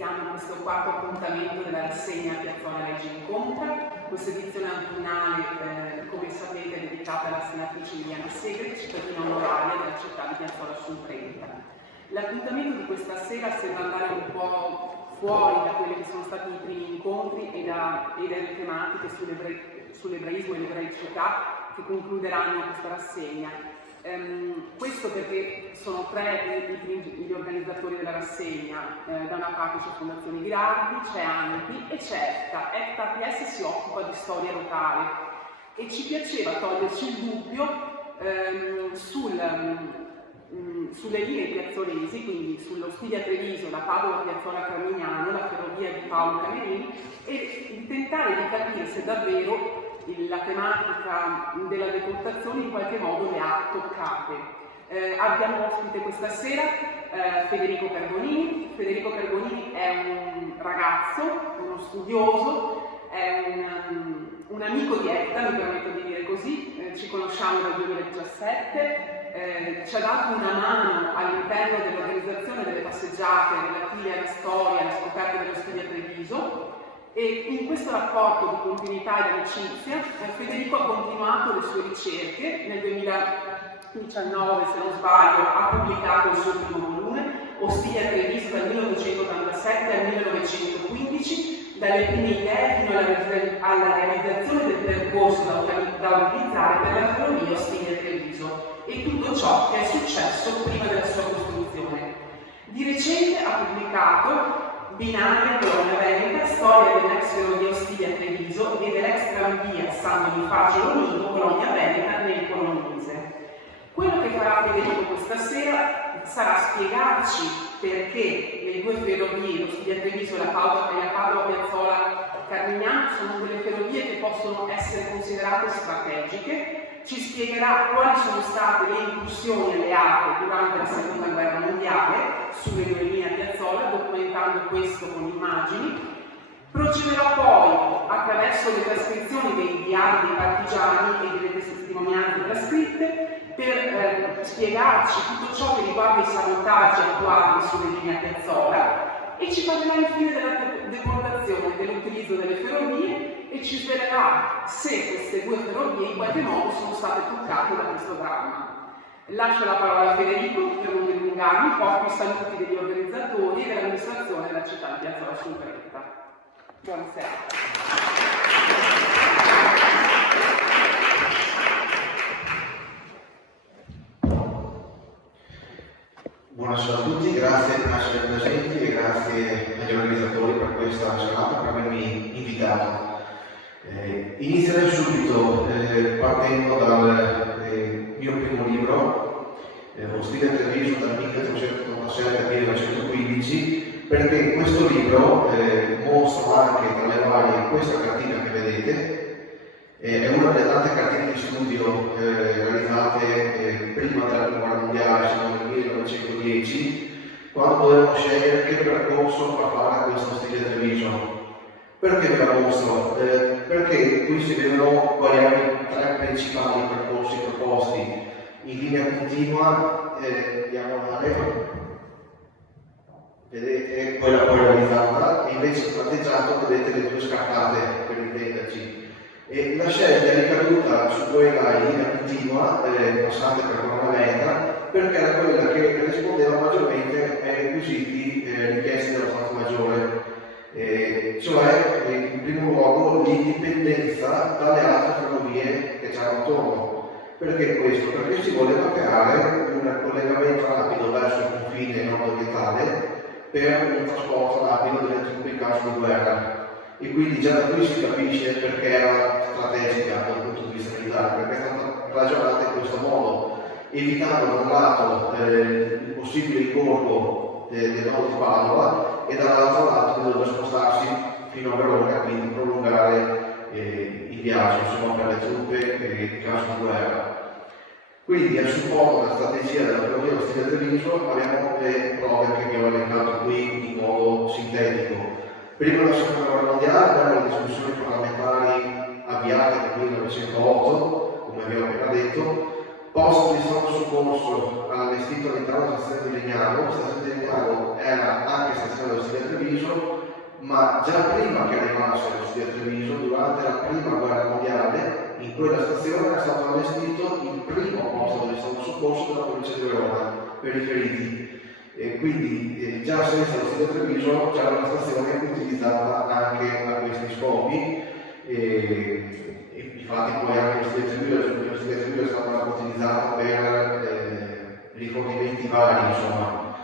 iniziamo questo quarto appuntamento della rassegna Piazzola Legge Incontra, questa edizione autunnale, come sapete, è dedicata alla senatrice Liliana Segre, cittadina onoraria della città di Piazzola sul Brenta. L'appuntamento di questa sera sembra andare un po' fuori da quelli che sono stati i primi incontri e dalle tematiche sull'ebraismo e l'ebraicità che concluderanno questa rassegna. Questo perché sono tre gli organizzatori della rassegna, da una parte c'è Fondazione Ghirardi, c'è ANPI e c'è ECTA. ECTA PS si occupa di storia locale e ci piaceva toglierci il dubbio sulle linee piazzolesi, quindi sull'Ostilia Treviso, la Padova Piazzola Carmignano, la ferrovia di Paolo Camerini, e di tentare di capire se davvero la tematica della deportazione in qualche modo le ha toccate. Abbiamo ospite questa sera Federico Carbonini. Federico Carbonini è un ragazzo, uno studioso, è un amico di ECTA, mi permetto di dire così, ci conosciamo dal 2017, ci ha dato una mano all'interno dell'organizzazione delle passeggiate relative alla storia, alla scoperta dell'Ostilia Treviso. E in questo rapporto di continuità e di amicizia Federico ha continuato le sue ricerche. Nel 2019, se non sbaglio, ha pubblicato il suo primo volume, Ostilia Treviso dal 1987 al 1915, dalle prime idee fino alla realizzazione del percorso da utilizzare per la ferrovia Ostilia Treviso e tutto ciò che è successo prima della sua costruzione. Di recente ha pubblicato Binaria Bologna Veneta, storia dell'ex ferrovia Ostilia Treviso e dell'ex tramvia San Bonifacio Lonino Bologna Veneta nel Bolognese. Quello che farà Federico questa sera sarà spiegarci perché le due ferrovie, l'Ostilia Treviso e la Padova Piazzola Carmignano, sono delle ferrovie che possono essere considerate strategiche. Ci spiegherà quali sono state le incursioni alleate durante la Seconda Guerra Mondiale sulle due linee a Piazzola, documentando questo con immagini. Procederà poi, attraverso le trascrizioni dei diari dei partigiani e delle testimonianze trascritte, per spiegarci tutto ciò che riguarda i sabotaggi attuali sulle linee a Piazzola, e ci parlerà infine della deportazione, dell'utilizzo delle ferrovie, e ci svelerà se queste due ferrovie in qualche modo sono state toccate da questo dramma. Lascio la parola a Federico per non dilungarmi, porto i saluti degli organizzatori e dell'amministrazione della città di Piazzola sul Brenta. Buonasera. Buonasera a tutti, grazie per essere presenti e grazie agli organizzatori per questa serata, per avermi invitato. Inizierei subito partendo dal mio primo libro, Ostilia Treviso dal 1387 al 1915, perché questo libro mostra anche tra le varie questa cartina che vedete, è una delle tante cartine di studio realizzate prima della Prima Guerra Mondiale, siamo nel 1910, quando dovevano scegliere che percorso far fare a questa Ostilia Treviso. Perché ve la mostro? Perché qui si vedono tre principali percorsi proposti in linea continua, diagonale, vedete, quella poi realizzata, e invece tratteggiato vedete le due scartate per intenderci. E la scelta è ricaduta su quella in linea continua, passante per una metra, perché era quella che rispondeva maggiormente ai requisiti richiesti dallo Stato Maggiore. Cioè in primo luogo l'indipendenza dalle altre ferrovie che c'erano attorno. Perché questo? Perché si voleva creare un collegamento rapido verso il confine nord-orientale per un trasporto rapido delle truppe in caso di guerra. E quindi già da qui si capisce perché era strategica dal punto di vista militare, perché è stata ragionata in questo modo, evitando da un lato il possibile incorpo del nodo di Padova e dall'altro lato di dover spostarsi fino a Verona, quindi prolungare il viaggio insomma, per le truppe in caso di guerra. Quindi a supporto della strategia della ferrovia Ostilia Treviso abbiamo le prove che vi ho elencato qui in modo sintetico. Prima della Seconda Guerra Mondiale abbiamo le discussioni parlamentari avviate nel 1908, come abbiamo appena detto, post il stato soccorso all'allestimento allestito all'interno della stazione di Legnano. La stazione di Legnano era anche stazione dello Studio Treviso, ma già prima che arrivasse lo Studio Treviso, durante la prima guerra mondiale, in quella stazione era stato allestito il primo posto di soccorso della provincia di Verona per i feriti. E quindi già senza lo Studio Treviso c'era una stazione utilizzata anche a questi scopi. E infatti poi anche lo Studio Treviso è stato utilizzato per rifornimenti vari, insomma.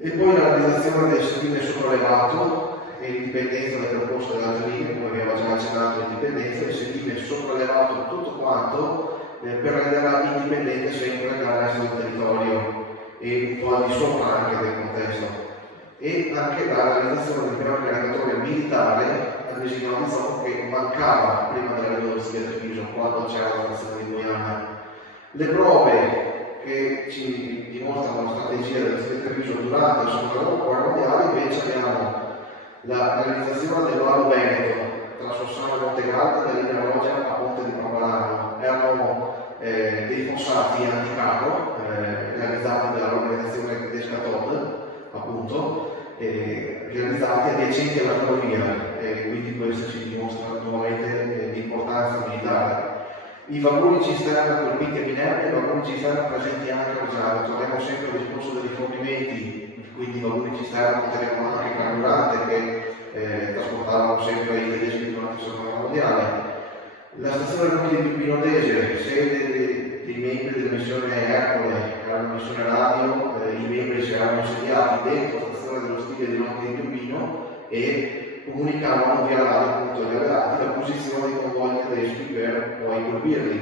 E poi la realizzazione del sedile sopraelevato e l'indipendenza del percorso della linea, come aveva già accennato l'indipendenza, il sedile sopraelevato tutto quanto per renderla indipendente sempre dal resto del territorio e un po' al di sopra anche del contesto. E anche la realizzazione del piano caricatore militare ad esempio una zona che mancava prima dell'arrivo dello Studio Treviso, quando c'era la stazione di Boiana. Le prove che ci dimostrano la strategia dello Studio Treviso durante la seconda guerra mondiale, invece abbiamo la realizzazione del valo Veneto tra Sossano e Montegrande da linea Roggia a Ponte di Prambalano. Erano dei fossati anticarro realizzati dall'organizzazione tedesca Todd, appunto, realizzati adiacenti alla ferrovia, quindi questo ci dimostra nuovamente l'importanza militare. I vagoni cisterna colpiti a Minerva e i vagoni cisterna presenti anche a Rosano. Torniamo sempre al discorso dei rifornimenti, quindi i vagoni cisterna contenevano anche carburante che trasportavano sempre i tedeschi durante la seconda guerra mondiale. La stazione di Pupinodese, sede dei membri della missione Ercole, era una missione radio, i membri si erano insediati dentro la stazione dello stile di Ronchi di Pupino e comunicavano via radio appunto agli alleati la posizione dei convogli tedeschi per poi colpirli.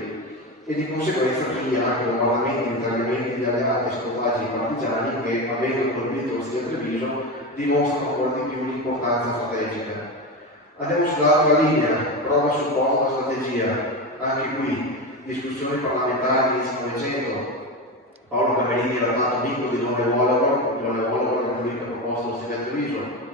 E di conseguenza qui anche bombardamenti, interventi di alleati, scotaggi partigiani che, avendo colpito lo Studio Treviso, dimostrano ancora di più l'importanza strategica. Andiamo sull'altra linea, prova supporto alla strategia. Anche qui, discussioni parlamentari all'inizio Novecento. Paolo Camerini era stato amico di Don Evologor era lui che ha proposto lo Studio Treviso.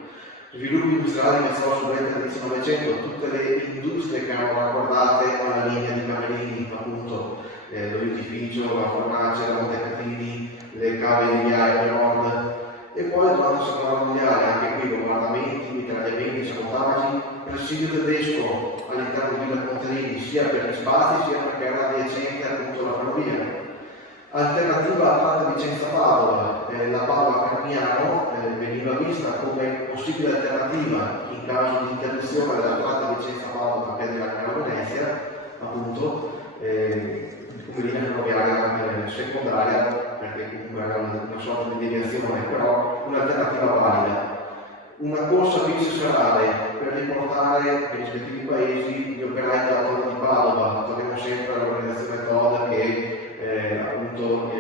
Sviluppi industriali iniziò subito all'inizio Novecento, tutte le industrie che erano raccordate alla linea di Camerini, appunto, l'oificio, la fornace, la Montecatini, le cave di Viaia del Nord. E poi durante la seconda guerra mondiale, anche qui bombardamenti, mitragliamenti, sabotaggi, presidio tedesco all'interno di Villa Conterini, sia per gli spazi sia perché era adiacente appunto alla ferrovia. Alternativa alla tratta Vicenza-Padova, la Padova-Carmignano veniva vista come possibile alternativa in caso di interruzione della tratta Vicenza-Padova che della Venezia, appunto, come linea ferroviaria secondaria, perché comunque era una sorta di deviazione, però un'alternativa valida. Una corsa biserale per riportare ai rispettivi paesi gli operai della Torre di Padova. Torniamo sempre all'organizzazione Todd che appunto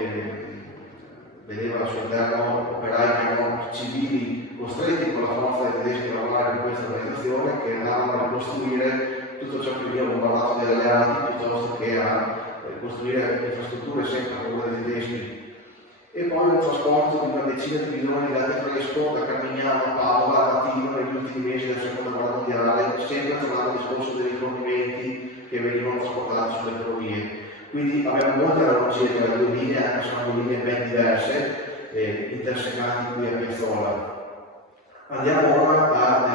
vedeva al suo interno operai che erano civili costretti con la forza dei tedeschi a lavorare in questa organizzazione, che andavano a ricostruire tutto ciò che veniva bombardato dagli alleati piuttosto che a costruire infrastrutture sempre a favore dei tedeschi. E poi un trasporto di una decina di milioni di latte fresco da Carmignano a Padova a Latino negli ultimi mesi della seconda guerra mondiale, sempre tornando al discorso dei rifornimenti che venivano trasportati sulle ferrovie. Quindi abbiamo molte analogie tra le due linee, anche se sono linee ben diverse, intersecanti qui a Piazzola. Andiamo ora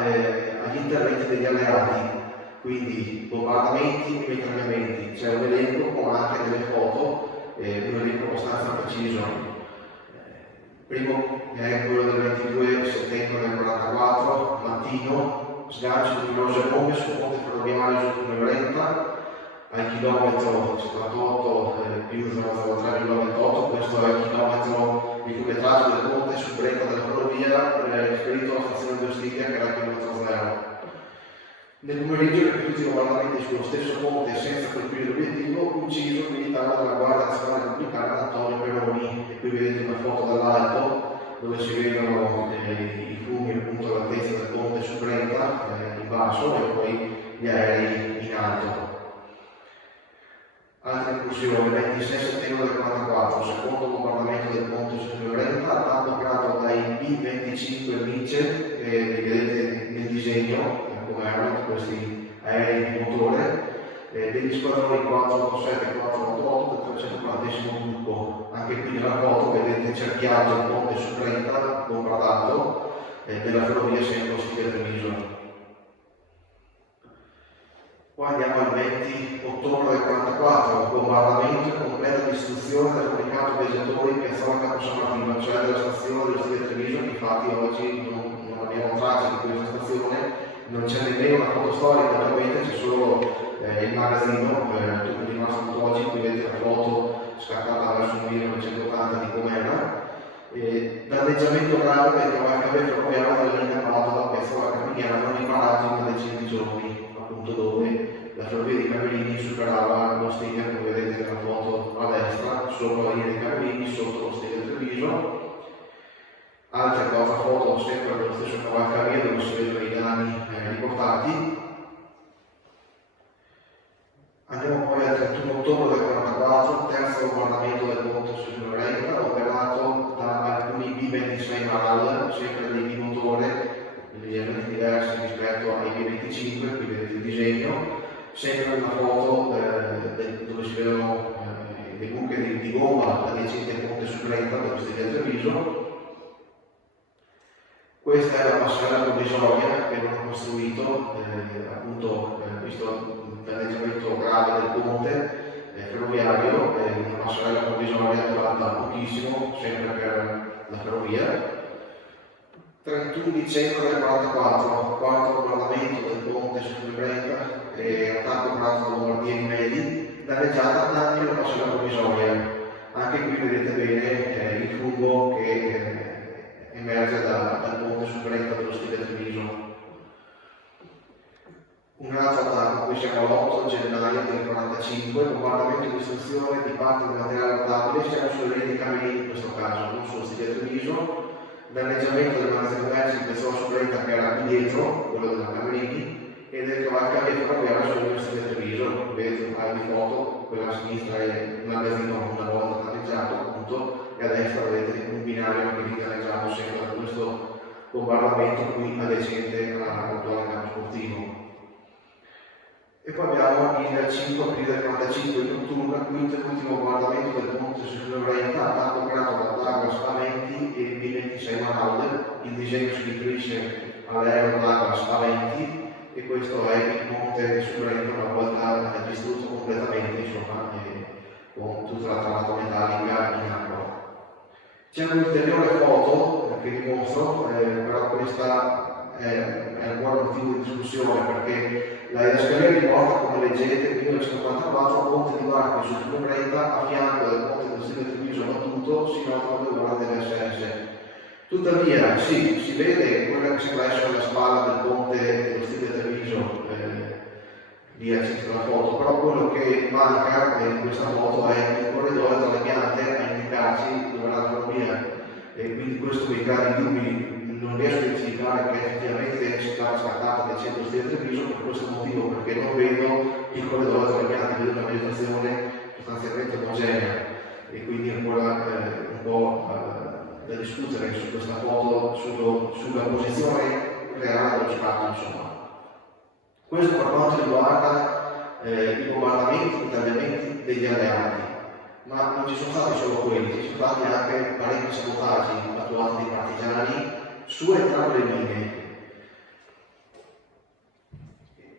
agli interventi degli alleati, quindi bombardamenti e mitragliamenti. C'è un elenco con anche delle foto, un elenco abbastanza preciso. Primo è quello del 22 settembre del 1944, mattino, sgancio di numerose bombe sul ponte ferroviario su Brenta, al chilometro 78 più 003,28, questo è il chilometro di chilometraggio del ponte su Brenta della ferrovia, riferito alla stazione di Ostiglia che era il chilometro 0. Nel pomeriggio ripetuti i bombardamenti sullo stesso ponte senza colpire l'obiettivo, ucciso il militare della Guardia Nazionale Repubblicana Antonio Peroni. E qui vedete una foto dall'alto dove si vedono i fumi appunto all'altezza del ponte su Brenta in basso e poi gli aerei in alto. Altra incursione, 26 settembre del 1944, secondo bombardamento del ponte su Brenta, attacco operato dai B-25 Lince, li vedete nel disegno come erano questi aerei di motore, degli squadroni 487 e 488 del 340 gruppo. Anche qui nella foto vedete cerchiato il ponte su Brenta, bombardato, della ferrovia sempre lo stile Treviso. Poi andiamo al 20 ottobre del 44, bombardamento e completa distruzione del fabbricato viaggiatori in piazzola Campo San Martino, cioè della stazione dello stile Treviso. Infatti oggi non abbiamo traccia di questa stazione, non c'è nemmeno una foto storica, ovviamente c'è solo il magazzino, tutto è rimasto oggi, qui vedete la foto scattata verso il 1980 di com'era. Danneggiamento grave del cavalcavia ferroviario della linea Padova, piazzola Carmignano, nei paraggi una decina di giorni, appunto dove la ferrovia di Camerini superava lo stile, come vedete nella foto a destra, sopra la linea di Camerini, sotto lo stile Treviso. Altra cosa, foto sempre dello stesso cavalcavia dove si vedono i danni riportati. Andiamo poi al 31 ottobre del 44, terzo bombardamento del ponte su Brenta, operato da alcuni B-26 Maral, sempre dei bimotore, leggermente diversi rispetto ai B-25, qui vedete il disegno. Sempre una foto dove si vedono le buche di bomba adiacenti al ponte su Brenta dello stile Treviso. Questa è la passerella provvisoria che abbiamo costruito, appunto visto il danneggiamento grave del ponte ferroviario, una passerella provvisoria durata pochissimo, sempre per la ferrovia. 31 dicembre del 44, quarto bombardamento del ponte su Brenta, attacco operato da bombardieri medi, danneggiata anche la passerella provvisoria. Anche qui vedete bene il fungo che emerge dal ponte su Brenta dello stile Treviso. Un altro attacco, qui siamo all'8 gennaio del 45, bombardamento e distruzione di parte del materiale rotabile, siamo sulle linee di Camerini in questo caso, non sullo stile Treviso. Danneggiamento del magazzino merci in piazzola su Brenta che era qui dietro, quello della Camerini, e del cavalcavia ferroviario sullo stile Treviso. Vedete un paio di foto, quella a sinistra è il magazzino una volta danneggiato appunto, e a destra vedete un binario che viene danneggiato sempre da questo bombardamento qui adiacente all'attuale campo sportivo. E poi abbiamo il 5 aprile del 45 in notturna, quinto e ultimo bombardamento del ponte su Brenta, attacco operato da Douglas Paventi e B-26 Maral. Il disegno si riferisce all'aereo Douglas Paventi e questo è il ponte su Brenta una volta distrutto completamente, insomma, con tutta la travata metallica in acqua. C'è un'ulteriore foto che vi mostro, però questa è ancora un motivo di discussione perché la Escaliera riporta, come leggete, nel 1954 ponte di Barca su Fiume Brenta a fianco del ponte del stile Treviso abbattuto si notano le guardie delle SS. Tuttavia, sì, si vede quella che sembra essere la spalla del ponte dello stile Treviso lì a centro della foto, però quello che manca in questa foto è il corridoio tra le piante a indicarci dove era la ferrovia e quindi questo mi crea dei dubbi. Non riesco a identificare che effettivamente si stava scattata del centro stile Treviso per questo motivo, perché non vedo il corridoio tra le piante, vedo una vegetazione sostanzialmente omogenea e quindi ancora un po' da discutere su questa foto, sulla posizione reale dello scatto, insomma. Questo per quanto riguarda i bombardamenti, i tagliamenti degli alleati, ma non ci sono stati solo quelli, ci sono stati anche parecchi sabotaggi attuati dai partigiani su entrambe le linee.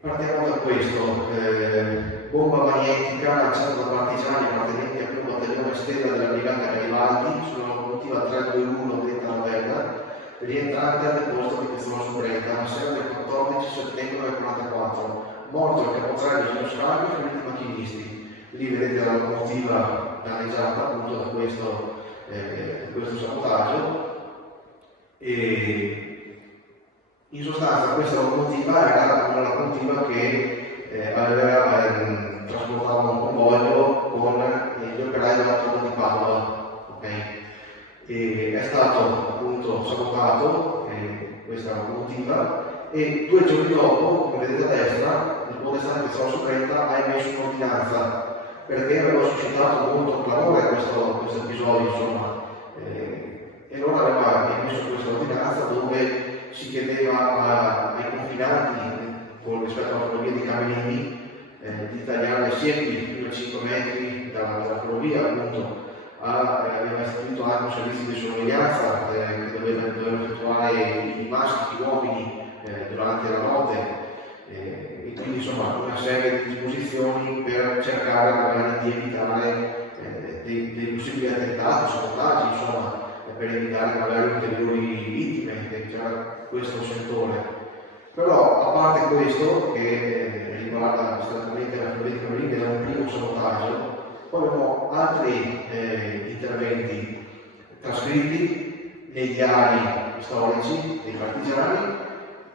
Partiamo da questo, bomba magnetica lanciata da partigiani appartenenti al primo battaglione Stella della Brigata Garibaldi sulla locomotiva 321 detta Ravenna, rientrante al deposito di Piazzola su Brenta la sera del 14 settembre del 44, morto il capofregio dello scambio e feriti i macchinisti. Lì vedete la locomotiva danneggiata appunto da questo sabotaggio. E in sostanza questa locomotiva era una locomotiva che trasportava un convoglio con gli operai della torre di Padova, okay? E è stato appunto sabotato questa locomotiva e 2 giorni dopo, come vedete a destra, il podestà di Piazzola su Brenta ha emesso un'ordinanza perché aveva suscitato molto clamore questo episodio, insomma. E allora aveva emesso questa ordinanza dove si chiedeva ai confinanti, rispetto alla ferrovia di Camerini, di tagliare le siepi fino a 5 metri dalla ferrovia, appunto, aveva istituito anche un servizio di sorveglianza che doveva effettuare i maschi, gli uomini durante la notte, e quindi insomma una serie di disposizioni per cercare magari di evitare dei possibili attentati, sabotaggi, insomma, per evitare magari ulteriori vittime, che c'era questo settore. Però a parte questo, che riguarda strettamente la Ferrovia Camerina, era un primo sabotaggio, poi abbiamo altri interventi trascritti nei diari storici dei partigiani,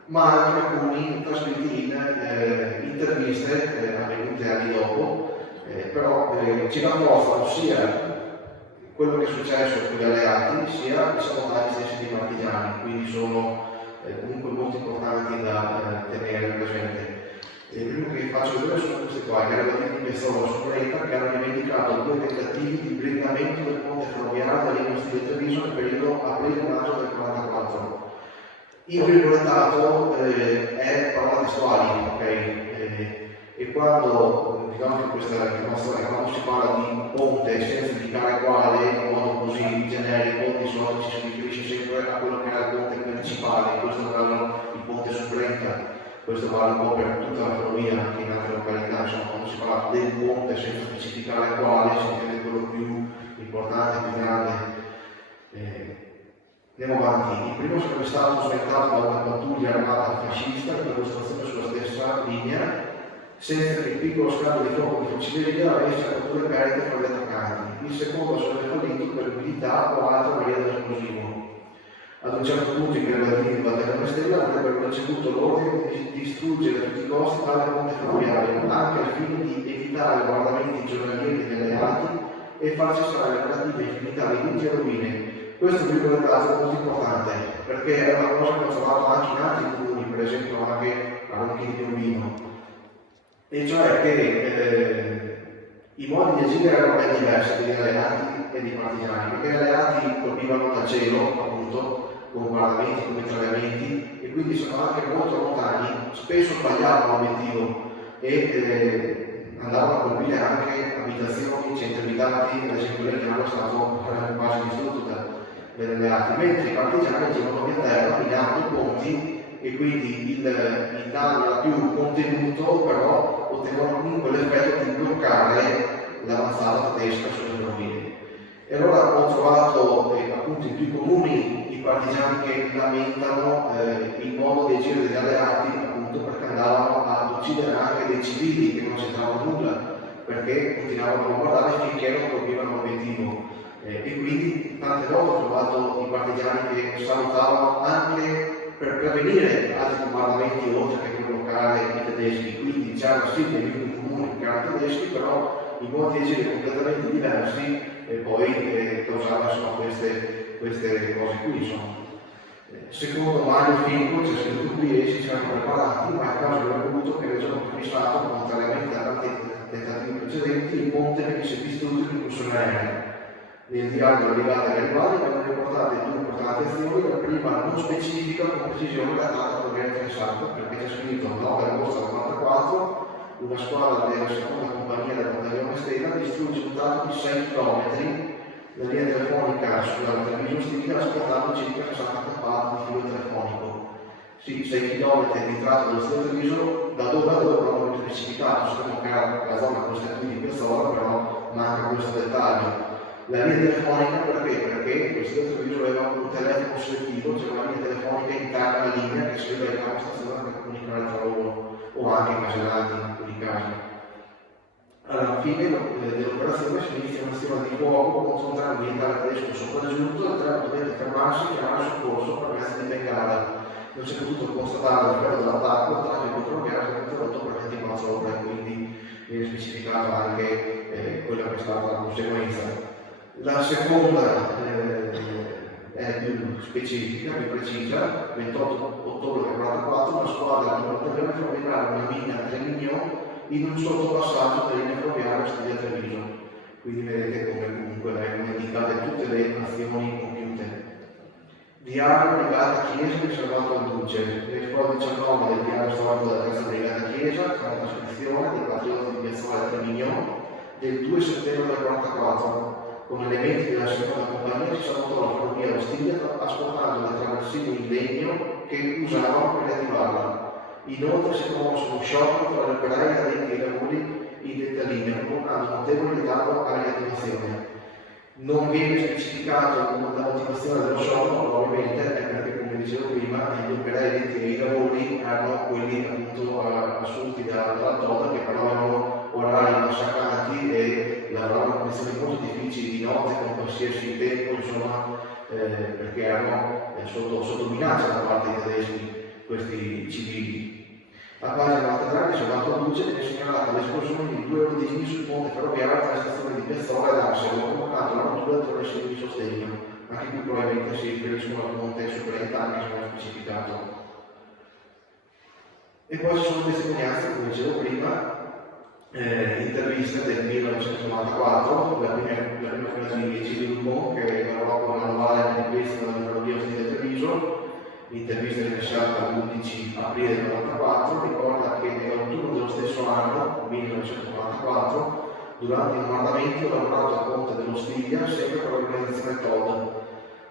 ma anche alcuni trascritti in interviste avvenute anni dopo, però ci rafforzano sia quello che è successo con gli alleati, sia i sabotaggi stessi dei partigiani, quindi sono comunque molto importanti da tenere presente. Il primo che faccio vedere sono questi qua, che erano di Piazzola Sorretta, che hanno rivendicato 2 tentativi di blindamento del ponte ferroviario della linea di Treviso nel periodo aprile-maggio del 1944. Il virgolettato è parole testuali, ok? E quando, diciamo che questa informazione, quando si parla di ponte senza indicare quale, in modo così generico, di solito ci si riferisce sempre a quello che era il ponte principale, questo era il ponte su Brenta. Questo vale un po' per tutta la ferrovia, anche in altre località, insomma, quando si parla del ponte senza specificare quale, si intende quello più importante, più grande. Andiamo avanti. Il primo sarebbe stato sospettato da una pattuglia armata fascista per la stazione sulla stessa linea, senza che il piccolo scambio di fuoco di fucileria avesse aperto le perdite fra gli attaccanti. Il secondo sarebbe fallito per umidità o altra via dell'esplosivo. Ad un certo punto i grenadieri di Battaglia Stella avrebbero ricevuto l'ordine di distruggere a tutti i costi tale ponte ferroviario, anche al fine di evitare i bombardamenti giornalieri degli alleati e far cessare le relative infinità di lutti e rovine. Questo virgolettato è molto importante, perché è una cosa che ho trovato anche in altri comuni, per esempio anche a Ronchi di Piombino, e cioè che i modi di agire erano ben diversi degli alleati e dei partigiani, perché gli alleati colpivano dal cielo, appunto, con bombardamenti, con mitragliamenti, e quindi sono anche molto lontani, spesso sbagliavano l'obiettivo e andavano a colpire anche abitazioni, centri abitati, ad esempio Legnano è stato quasi distrutto dagli alleati, mentre i partigiani agivano via terra, minando i ponti, e quindi il danno era più contenuto, però ottenevano comunque l'effetto di bloccare l'avanzata tedesca sulle ferrovie. E allora ho trovato appunto in più comuni i partigiani che lamentano il modo di agire degli alleati, appunto perché andavano ad uccidere anche dei civili che non c'entravano nulla, perché continuavano a bombardare finché non colpivano l'obiettivo. E quindi tante volte ho trovato i partigiani che salutavano anche per prevenire altri bombardamenti oltre che per bloccare i tedeschi. Quindi c'erano sì dei piccoli comuni che erano tedeschi, però i modi di agire completamente diversi e poi causavano insomma, queste cose qui. Insomma. Secondo Mario Finco, c'è scritto qui, essi ci erano preparati, ma il caso aveva voluto che avessero fissato, contrariamente a tanti tentativi precedenti, il ponte che si è distrutto in incursione aerea. Nel diario arrivate alle rivali vengono riportate 2 importanti azioni, la prima non specifica con precisione la data per ben interessato, perché c'è scritto 9 agosto 1944, una squadra della seconda compagnia del battaglione Stella distrugge un tratto di 6 km la linea telefonica sulla Treviso Stiglia, aspettando circa 60 campate di filo telefonico. Sì, 6 km di tratto dello Stella Treviso, da dove a dove però non è specificato, sappiamo che era la zona costituita di Piazzola, però manca questo dettaglio. La linea telefonica perché questo Treviso aveva un telefono selettivo, cioè una linea telefonica interna alla linea che si vede alla stazione per comunicare tra loro, o anche caselati in alcuni casi. Alla fine dell'operazione si inizia una stima di fuoco contro un treno militare tedesco sopraggiunto, il treno dovette fermarsi e chiamare soccorso per mezzo di bengala. Non si è potuto constatare l'effetto dell'attacco, il traffico ferroviario è interrotto per 24 ore, quindi viene specificato anche quella che è stata la conseguenza. La seconda è più specifica, più precisa, 28 ottobre 1944, una squadra di battaglione ferroviaria una mina a Trevignano in un sottopassaggio della linea ferroviaria Stiglia Treviso. Quindi vedete come comunque vengono indicate tutte le azioni compiute. Diario Brigata Chiesa riservato al Duce, nel codice 19 del diario storico della terza Brigata Chiesa, con la trascrizione dei patrioti di Piazzola Tremignon del 2 settembre del 44. Con elementi della seconda compagnia si salutò la ferrovia Ostiglia ascoltando le traversine in legno che usavano per riattivarla. Inoltre si promosse uno sciopero tra gli operai e addetti ai lavori in detta linea, provocando notevole ritardo alla riattivazione. Non viene specificato la motivazione dello sciopero, probabilmente è perché, come dicevo prima, gli operai addetti ai lavori erano quelli appunto assunti dalla TODA, che però avevano orari massacrati e lavoravano in condizioni molto difficili di notte con qualsiasi tempo, insomma, perché erano sotto minaccia da parte dei tedeschi questi civili. A pagina 93 riservato a Duce viene segnalata l'esplosione di 2 ordigni sul ponte ferroviario tra le stazioni di Piazzola ed Assero, provocando la rottura del torresino di sostegno. Anche qui probabilmente si riferiscono al ponte Superentano, che sono specificato. E poi ci sono testimonianze, come dicevo prima, interviste del 1994, la prima quella di Gilles Dumont, che lavorò con la navale di Pesca della ferrovia Ostiglia Treviso. L'intervista rilasciata l'11 aprile del 1994 ricorda che nell'autunno dello stesso anno, 1994, durante i bombardamenti ho lavorato al ponte dello Stiglia sempre per l'organizzazione TOD.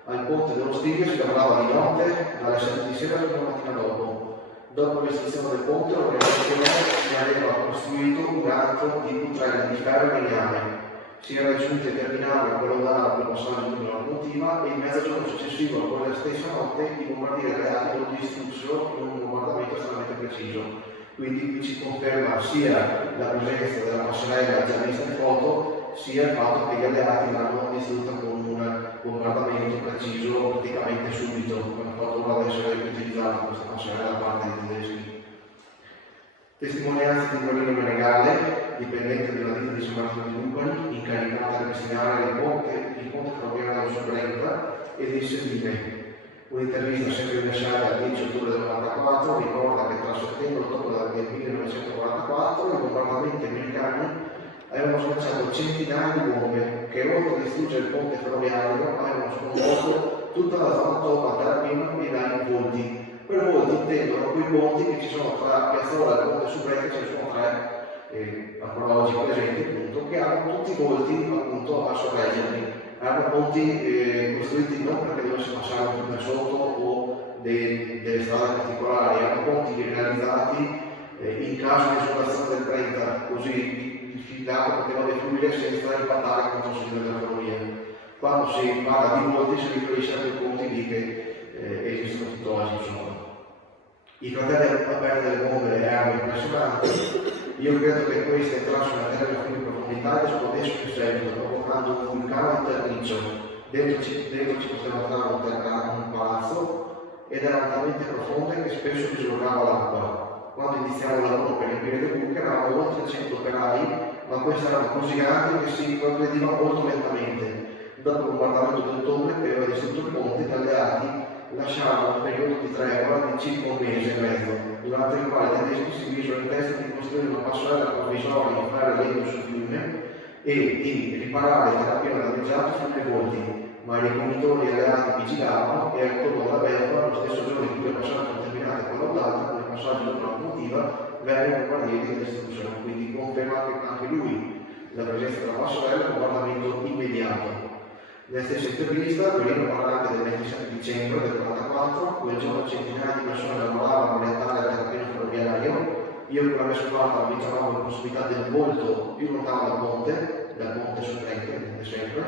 Al ponte dello Stiglia si lavorava di notte dalle 7 di sera fino alla mattina dopo. Dopo l'estinzione del ponte l'organizzazione ne aveva costruito un altro di putrelle di ferro e legname. Si era giunti a terminare collaudato per passaggio di una locomotiva e il mezzogiorno successivo a quella stessa notte i bombardieri alleati lo distrussero in un bombardamento estremamente preciso. Quindi qui ci conferma sia la presenza della passerella già vista in foto, sia il fatto che gli alleati l'hanno distrutta con un bombardamento preciso praticamente subito, come ha fatto ora ad essere utilizzata questa passerella da parte dei tedeschi. Testimonianze di Marino Menegale, dipendente della ditta di San Martino di Lupani, incaricata di ripristinare il ponte ferroviario della Sorrenta e di Sedine. Un'intervista sempre rilasciata il 10 ottobre del 1994 ricorda che tra settembre e ottobre del 1944 i bombardamenti americani avevano sganciato centinaia di bombe che, oltre a distruggere il ponte ferroviario, avevano sconvolto tutta la zona attorno a Terrapino e dai Volti. Per Volti intendono quei ponti che ci sono tra Piazzola e il ponte Subretta, ce ne sono 3 ancora oggi presenti, appunto, che hanno tutti i volti appunto a sorreggerli. Erano ponti costruiti non perché dovesse passare un fiume sotto o delle strade particolari, erano ponti realizzati in caso di esondazione del 30, così il filato poteva defluire senza impattare contro il sedile della ferrovia. Quando si parla di volti si riferisce a quei ponti lì che esistono tutt'oggi, insomma. I cratere aperti delle bombe erano impressionanti. Io credo che queste entrassero nella terra più in profondità ed esplodessero in seguito, provocando un vulcano di terriccio. Dentro ci poteva entrare un palazzo ed erano talmente profonde che spesso dislogava l'acqua. Quando iniziavo il lavoro per riempire le buche eravamo oltre 100 operai, ma queste erano così grandi che si progredivano molto lentamente. Dopo il bombardamento di ottobre che aveva distrutto il ponte, gli alleati lasciarono un periodo di tregua di circa un mese e mezzo, durante il quale i tedeschi si misero in testa di costruire una passerella provvisoria in ferro e legno sul fiume e di riparare il terrapieno danneggiato sulle Volti, ma i ricomitori alleati vigilavano e al colmo della belva, lo stesso giorno in cui le passaggio sono terminate con l'Aulata, con il passaggio di una locomotiva, vennero bombardieri di distruzione, quindi conferma che anche lui la presenza della passerella è un bombardamento immediato. Nella stessa intervista, Torino parla anche del 27 dicembre del 1944, quel giorno centinaia di persone lavoravano a orientare il terrapieno ferroviario. Io con la mia squadra mi trovavo in prossimità del volto più lontano dal ponte sul Trento, sempre,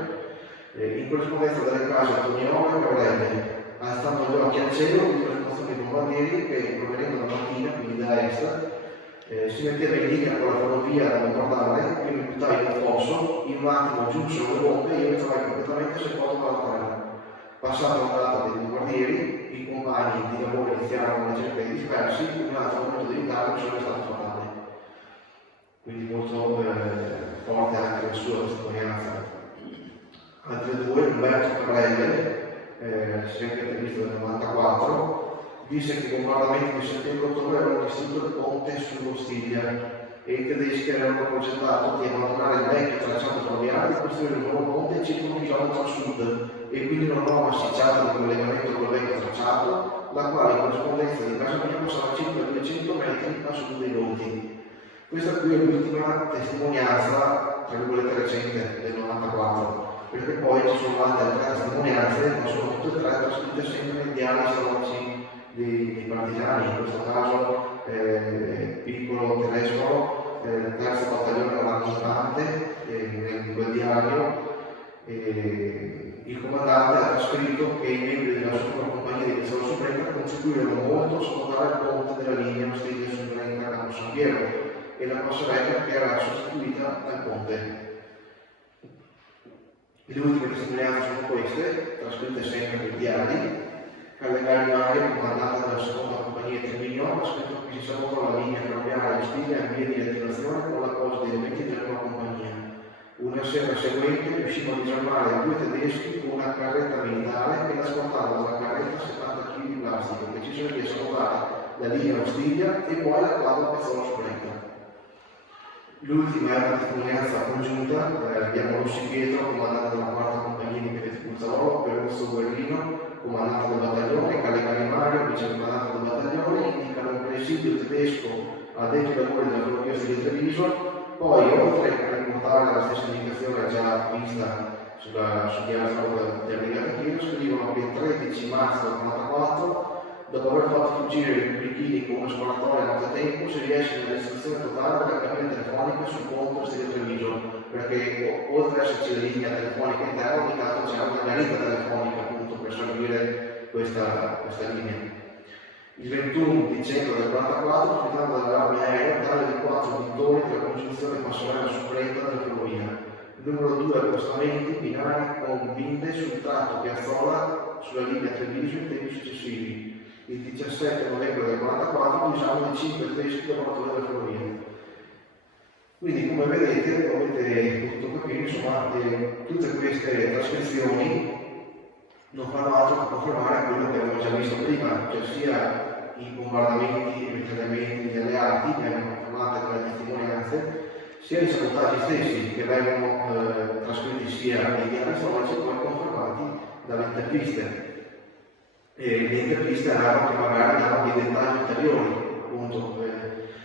in corrispondenza delle case Antonione e Cabrelle, alzando gli occhi al cielo con l'esplosione dei bombardieri che, provenendo da mattina, quindi da est, si metteva in linea con la ferrovia da bombardare. Io mi buttai in un fosso, in un attimo giunsero le bombe e io mi trovai completamente sepolto dalla terra. Passata l'ondata dei bombardieri, i compagni di lavoro iniziarono a ricerca dei dispersi, un altro momento di ritardo sono stato fatale. Quindi molto forte anche la sua testimonianza. Altre due, Umberto Cabrelle, sempre intervista del 94, disse che i bombardamenti di settembre-ottobre avevano distrutto il ponte sullo Stiglia e i tedeschi avevano progettato di abbandonare il vecchio tracciato ferroviario e costruire un nuovo ponte circa 1 chilometro a sud e quindi non ho massicciato il collegamento col vecchio tracciato, la quale in corrispondenza di casa mia passava circa 200 metri a sud dei Loti. Questa qui è l'ultima testimonianza, tra virgolette, recente del 94, perché poi ci sono altre 3 testimonianze, ma sono tutte e 3 trascritte sempre nei diari storici dei partigiani, in questo caso piccolo tedesco, terzo battaglione rampante, in quel diario il comandante ha trascritto che i membri della sua compagnia di Piazzola Sorrento contribuirono molto a smontare il ponte della linea Ostiglia Sorrento a Campo San Piero e la passerella che era sostituita dal ponte. Le ultime testimonianze sono queste, trascritte sempre nei diari. Callegari Mario, comandante della seconda compagnia Tremino, ha scritto che si salutò la linea ferroviaria Ostiglia in via di attivazione con la posa dei elementi della nuova compagnia. Una sera seguente riuscimmo a disarmare 2 tedeschi con una carretta militare e la smontava dalla carretta 70 kg di plastica, che ci servì a salutare la linea Ostiglia e poi la quadra Piazzola Sorrento. L'ultima è una testimonianza congiunta, abbiamo Rossi Pietro, comandante della quarta compagnia di Pieve di Puzzarolo, Peruzzo Guerrino, comandante del battaglione, Callegari Mario, vice-comandante del battaglione, indicano un presidio tedesco addetto ai lavori della ferrovia di Treviso. Poi, oltre a riportare la stessa indicazione già vista sul diario di Brigata Chilo, scrivono che il 13 marzo del 1944, dopo aver fatto fuggire i repubblichini con una sparatoria a nottetempo, si riesce nella distruzione totale della cabina telefonica sul ponte Ostiglia Treviso, perché oltre ad esserci la linea telefonica interna, ogni tanto c'era una garita telefonica appunto per servire questa linea. Il 21 dicembre del 1944, ospitato dall'arma aerea, tale di 4 vittori della congiunzione passerella supplente della ferrovia. Numero 2 accostamenti binari con binde sul tratto Piazzola sulla linea Treviso in tempi successivi. Il 17 novembre del 1944 l'esame di 5 tedeschi lavoratori della ferrovia. Quindi, come vedete, avete potuto capire, insomma, tutte queste trascrizioni non fanno altro che confermare quello che abbiamo già visto prima, cioè sia i bombardamenti e i ritardiamenti degli alleati che vengono confermate dalle testimonianze, sia i sabotaggi stessi che vengono trascritti sia nei diari storici e poi confermati dalle interviste. E le interviste erano che magari davano dei dettagli ulteriori, appunto,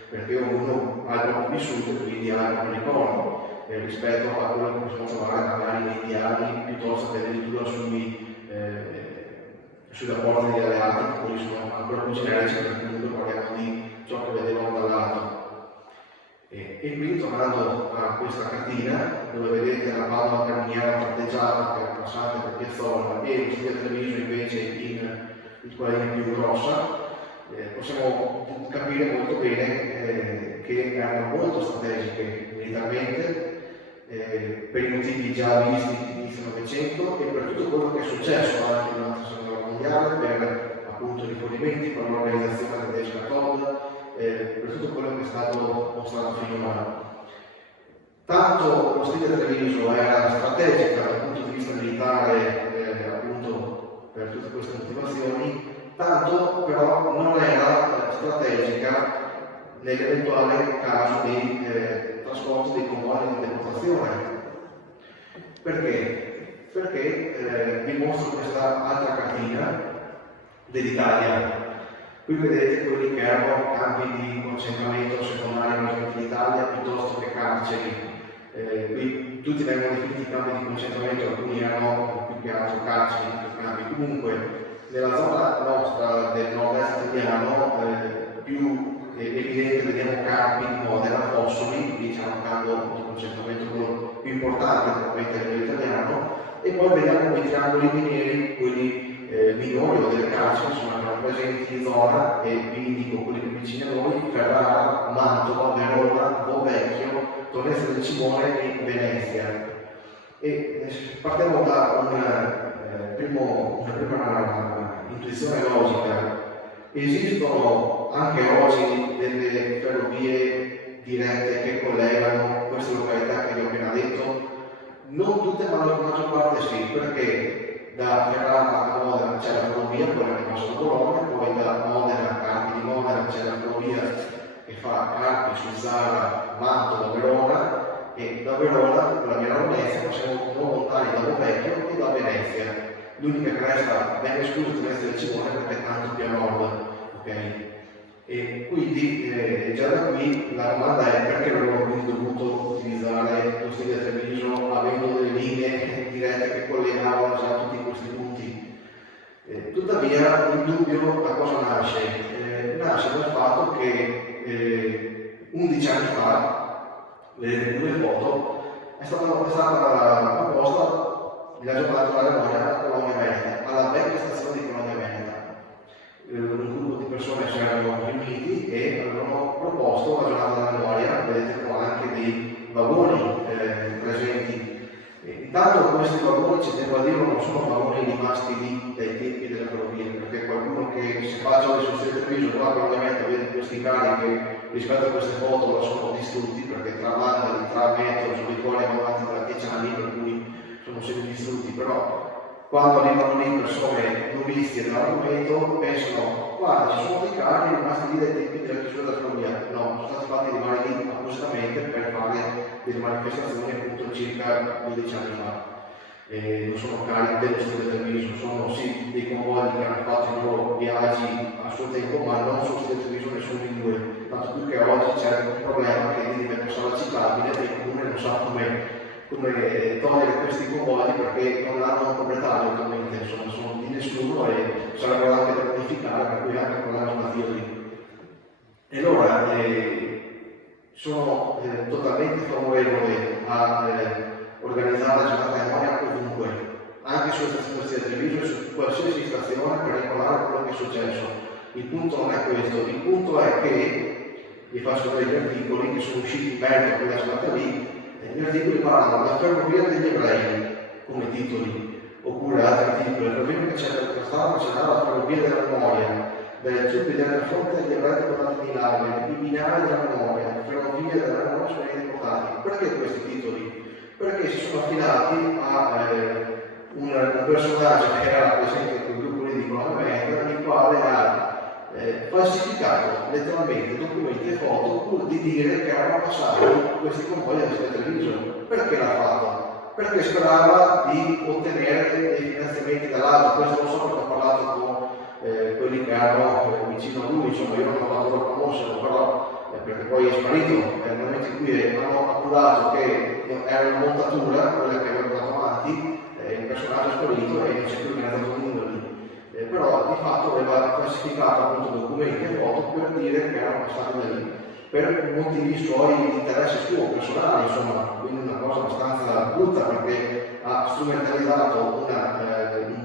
perché ognuno ha il proprio vissuto e quindi ha il proprio ricordo rispetto a quello che possiamo trovare magari nei diari piuttosto che addirittura sui rapporti degli alleati, che poi sono ancora più generici perché comunque parliamo di ciò che vedevano dall'alto. E quindi, tornando a questa cartina, dove vedete la Padova Carmignano tratteggiata per il passante per Piazzola e Ostiglia Treviso invece in quella più grossa, possiamo capire molto bene che erano molto strategiche militarmente, per i motivi già visti all'inizio del Novecento e per tutto quello che è successo anche durante la Seconda Guerra Mondiale, per appunto i rifornimenti, per l'organizzazione tedesca COD, per tutto quello che è stato mostrato finora. Tanto l'Ostiglia Treviso era strategica dal punto di vista militare, appunto per tutte queste motivazioni, tanto però non era strategica nell'eventuale caso di trasporto dei convogli di deportazione. Perché? Perché vi mostro questa altra cartina dell'Italia. Qui vedete quelli che erano campi di concentramento secondari in Italia piuttosto che carceri. Qui tutti vengono definiti campi di concentramento, alcuni erano più che altro carceri che campi. Comunque, nella zona nostra del nord-est italiano, più evidente vediamo campi di Modena, Fossoli, lì c'è un campo di concentramento quello più importante probabilmente a livello italiano, e poi vediamo i triangoli minieri, quelli minori o delle carceri, sono presenti in zona, e vi indico quelli più vicini a noi: Ferrara, Mantova, Verona, Bovecchio, Torrezza del Cimone e Venezia. E partiamo da una prima intuizione logica. Esistono anche oggi delle ferrovie dirette che collegano queste località che vi ho appena detto? Non tutte, ma la maggior parte sì, perché da Ferrara a Modena c'è la ferrovia, quella che passa da Bologna, poi da Modena a Carpi di Modena c'è la ferrovia che fa Carpi, Suzzara, Mantova, Verona, e da Verona, con la Milano-Venezia, passiamo non lontani da Bovecchio e da Venezia. l'unica che resta ben esclusa è Trieste del Cimone perché è tanto più a nord, ok? E quindi già da qui la domanda è perché non abbiamo quindi dovuto utilizzare lo stile Treviso avendo delle linee dirette che collegavano già tutti questi punti. Tuttavia il dubbio da cosa nasce? Nasce dal fatto che 11 anni fa, vedete qui le foto, è stata proposta la giornata della memoria a Colonia Veneta, alla vecchia stazione di Colonia Veneta. Un gruppo di persone si erano riuniti e avevano proposto la giornata della memoria, vedete qua anche dei vagoni presenti. Intanto questi vagoni, ci tengo a dirlo, non sono vagoni rimasti lì dai tempi delle ferrovie, perché qualcuno che si faccia le sue Treviso qua probabilmente vede questi cari che rispetto a queste foto la sono distrutti, perché tra vandali, tra metro, sono i quali vanno avanti da 10 anni, per cui sono semi-distrutti, però quando arrivano lì persone novizie dell'argomento pensano guarda ci sono dei carri rimasti lì dai tempi della chiusura della ferrovia. No, sono stati fatti rimanere lì appositamente per fare delle manifestazioni appunto circa 12 anni fa. Non sono carri dello stile Treviso, sono sì dei convogli che hanno fatto i loro viaggi a suo tempo, ma non sullo stile Treviso nessuno di due, tanto più che oggi c'è un problema che lì deve passare la ciclabile e il comune non sa come togliere questi convogli perché non l'hanno completato attualmente, insomma sono di nessuno e sarebbero anche da modificare, per cui anche con la normativa lì. E allora sono totalmente favorevole a organizzare la giornata di memoria ovunque, anche sulle stazioni di Treviso e su qualsiasi stazione per ricordare quello che è successo. Il punto non è questo, il punto è che vi faccio vedere gli articoli che sono usciti in merito a quella giornata lì. Gli articoli parlano della ferrovia degli ebrei come titoli, oppure altri titoli, il problema che c'è per quest'anno c'è la ferrovia della memoria, delle truppe della fronte agli ebrei deportati in Italia, i binari della memoria, le ferrovie della memoria sono deportati. Perché questi titoli? Perché si sono affidati a un personaggio che era presente con il gruppo di Colonia Veneta, il quale ha falsificato letteralmente documenti e foto pur di dire che erano passati questi convogli alla stessa Treviso. Perché l'ha fatto? Perché sperava di ottenere dei finanziamenti dall'alto. Questo lo so perché ho parlato con quelli che erano vicino a lui, insomma io non ho fatto a conoscerlo, però perché poi è sparito nel momento in cui hanno appurato che era una montatura, quella che aveva portato avanti, il personaggio è sparito e non c'è più neanche un numero lì. Però di fatto aveva falsificato appunto documenti e foto per dire che erano passati da lì per motivi suoi di interesse suo personale, insomma, quindi una cosa abbastanza brutta perché ha strumentalizzato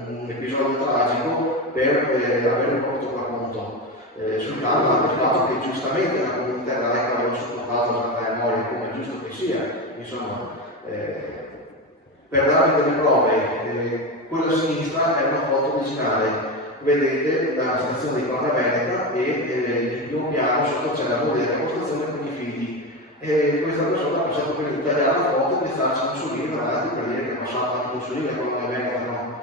un episodio tragico per avere un porto racconto sul campo del fatto che giustamente la comunità ebraica aveva supportato la Santa Memoria, come è giusto che sia, insomma, per darvi delle prove, quella a sinistra è una foto originale. Vedete la stazione di Colonia Veneta e in primo piano sotto c'è la moderna postazione con i figli. E questa persona ha pensato per tagliare la foto e starci Mussolini davanti per dire che è passato anche Mussolini a Colonia Veneta, no?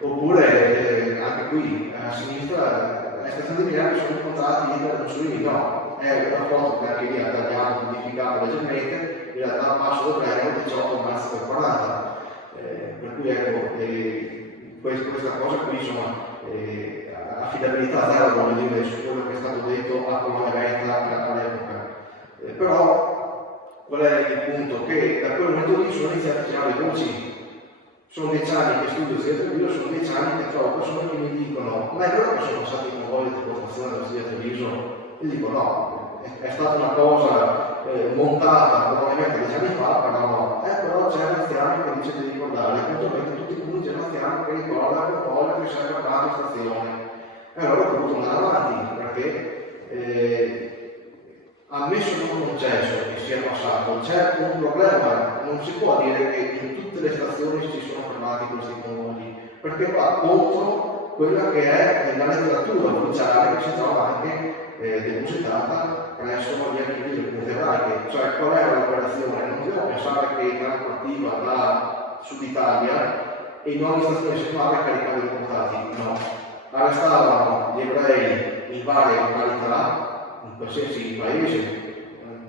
Oppure anche qui a sinistra le stazioni di Milano sono incontrati Hitler e Mussolini, no, è una foto che anche lì ha tagliato, modificato leggermente, in realtà passo del Breno 18 marzo del 40. Per cui ecco, questa cosa qui insomma affidabilità zero voglio dire su quello che è stato detto a Colonia Veneta all'epoca. Però qual è il punto? Che da quel momento lì sono iniziate a girare le voci. Sono 10 anni che studio sia Treviso, sono 10 anni che trovo persone che mi dicono ma è vero che sono passati i convogli di deportazione della Sia Treviso? E dico no, è stata una cosa montata probabilmente 10 anni fa, però c'è un anziano che dice di ricordare, eventualmente tutti i comuni c'è un anziano che ricorda il convoglio che si è fermato in stazione. E allora ho dovuto andare avanti perché ammesso non concesso che sia passato, c'è un problema, non si può dire che in tutte le stazioni si sono fermati questi convogli, perché va contro quella che è la letteratura ufficiale che si trova anche depositata presso gli archivi delle comunità ebraiche. Cioè qual era l'operazione? Non dobbiamo pensare che partiva da Sud Italia e in ogni stazione si parla e caricava i deportati, no. Arrestavano gli ebrei in varie località, in qualsiasi paese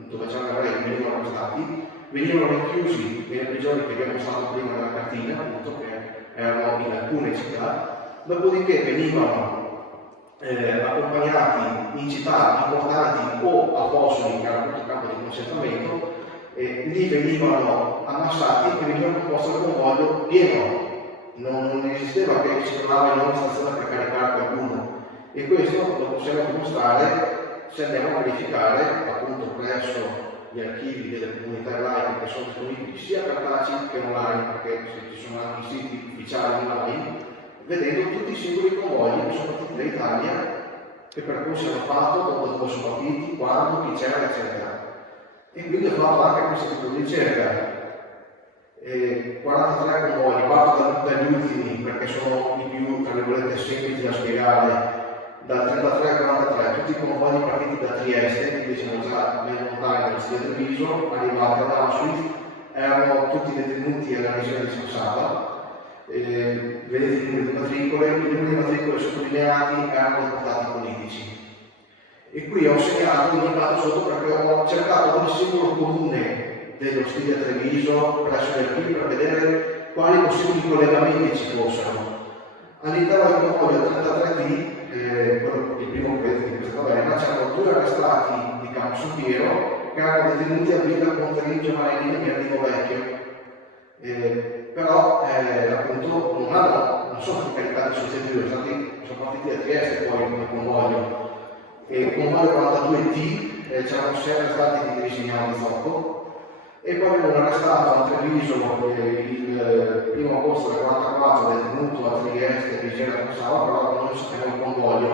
dove c'erano ebrei venivano arrestati, venivano rinchiusi nelle prigioni che abbiamo mostrato prima nella cartina, appunto, che erano in alcune città, dopodiché venivano accompagnati in città importanti o a Fossoli, che era appunto il campo di concentramento, lì venivano ammassati e venivano composti da un convoglio pieno. Non esisteva che si trovava in ogni stazione per caricare qualcuno, e questo lo possiamo dimostrare se andiamo a verificare appunto presso gli archivi delle comunità ebraiche che sono disponibili sia cartacei che online, perché ci sono anche i siti ufficiali online, vedendo tutti i singoli convogli che sono partiti dall'Italia, che percorsi hanno fatto, dove sono partiti, quando, chi c'era, eccetera. E quindi ho fatto anche questo tipo di ricerca. 43 convogli, parto dagli ultimi perché sono i più, tra virgolette, semplici da spiegare, dal 33 al 43, tutti i convogli partiti da Trieste, quindi siamo già ben lontani dal Sile Treviso, arrivati ad Auschwitz, erano tutti detenuti alla regione di Sassava. Vedete i numeri di matricole, i numeri di matricole sottolineati erano deportati politici. E qui ho segnato, indicato sotto, perché ho cercato ogni singolo comune dello Stilia Treviso presso gli archivi per vedere quali possibili collegamenti ci fossero. All'interno del convoglio 33D, il primo che vedete in questa taverna, c'erano 2 arrestati di Campo San Piero che erano detenuti a Villa Conterini Giovanelli di Merdino Vecchio. Però appunto non sono stati caricati sul centro, sono partiti da Trieste poi come convoglio. E il convoglio 42T c'erano 6 arrestati di Grisignano di Zocco, e poi abbiamo arrestato a Treviso il 1 agosto del 44, detenuto a Trieste e Vigera Consava, però non sappiamo il convoglio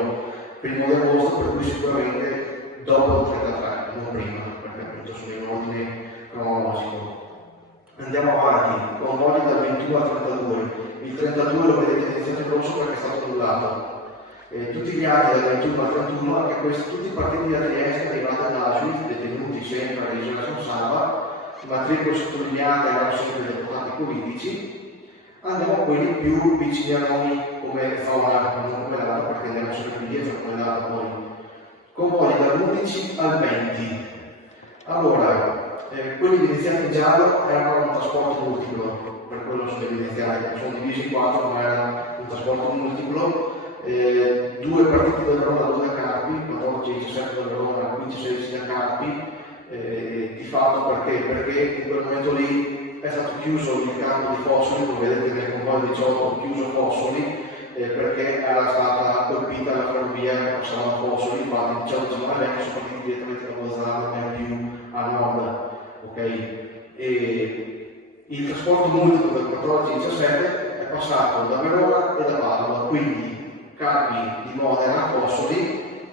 1 di agosto, per cui sicuramente dopo il 33, non prima, perché appunto sono in ordine cronologico. Andiamo avanti, convogli dal 21 al 32, il 32 lo vedete iniziato in rosso perché è stato annullato. Tutti gli altri dal 21 al 31, anche questi tutti partiti da Trieste, arrivati da Auschwitz, detenuti sempre alla regione Consava, matricole sottolineate erano sempre deportati politici. Andiamo a quelli più vicini a noi come zona, non come data, perché andiamo sempre più dietro come data poi. Convogli dall'11 al 20. Allora, quelli evidenziati in giallo erano un trasporto multiplo, per quello sono evidenziati, sono divisi in 4, ma era un trasporto multiplo. 2 partiti da Verona, 2 da Carpi, 14 e 17 da Verona, 15 e 16 da Carpi, di fatto perché in quel momento lì è stato chiuso il campo di Fossoli, come vedete nel convoglio 18 chiuso Fossoli, perché era stata colpita la ferrovia che passava da Fossoli, infatti il 18 sono partiti direttamente da Bolzano e più a nord, ok? E il trasporto multiplo del 14 e 17 è passato da Verona e da Padova, quindi Carpi di Modena, Fossoli,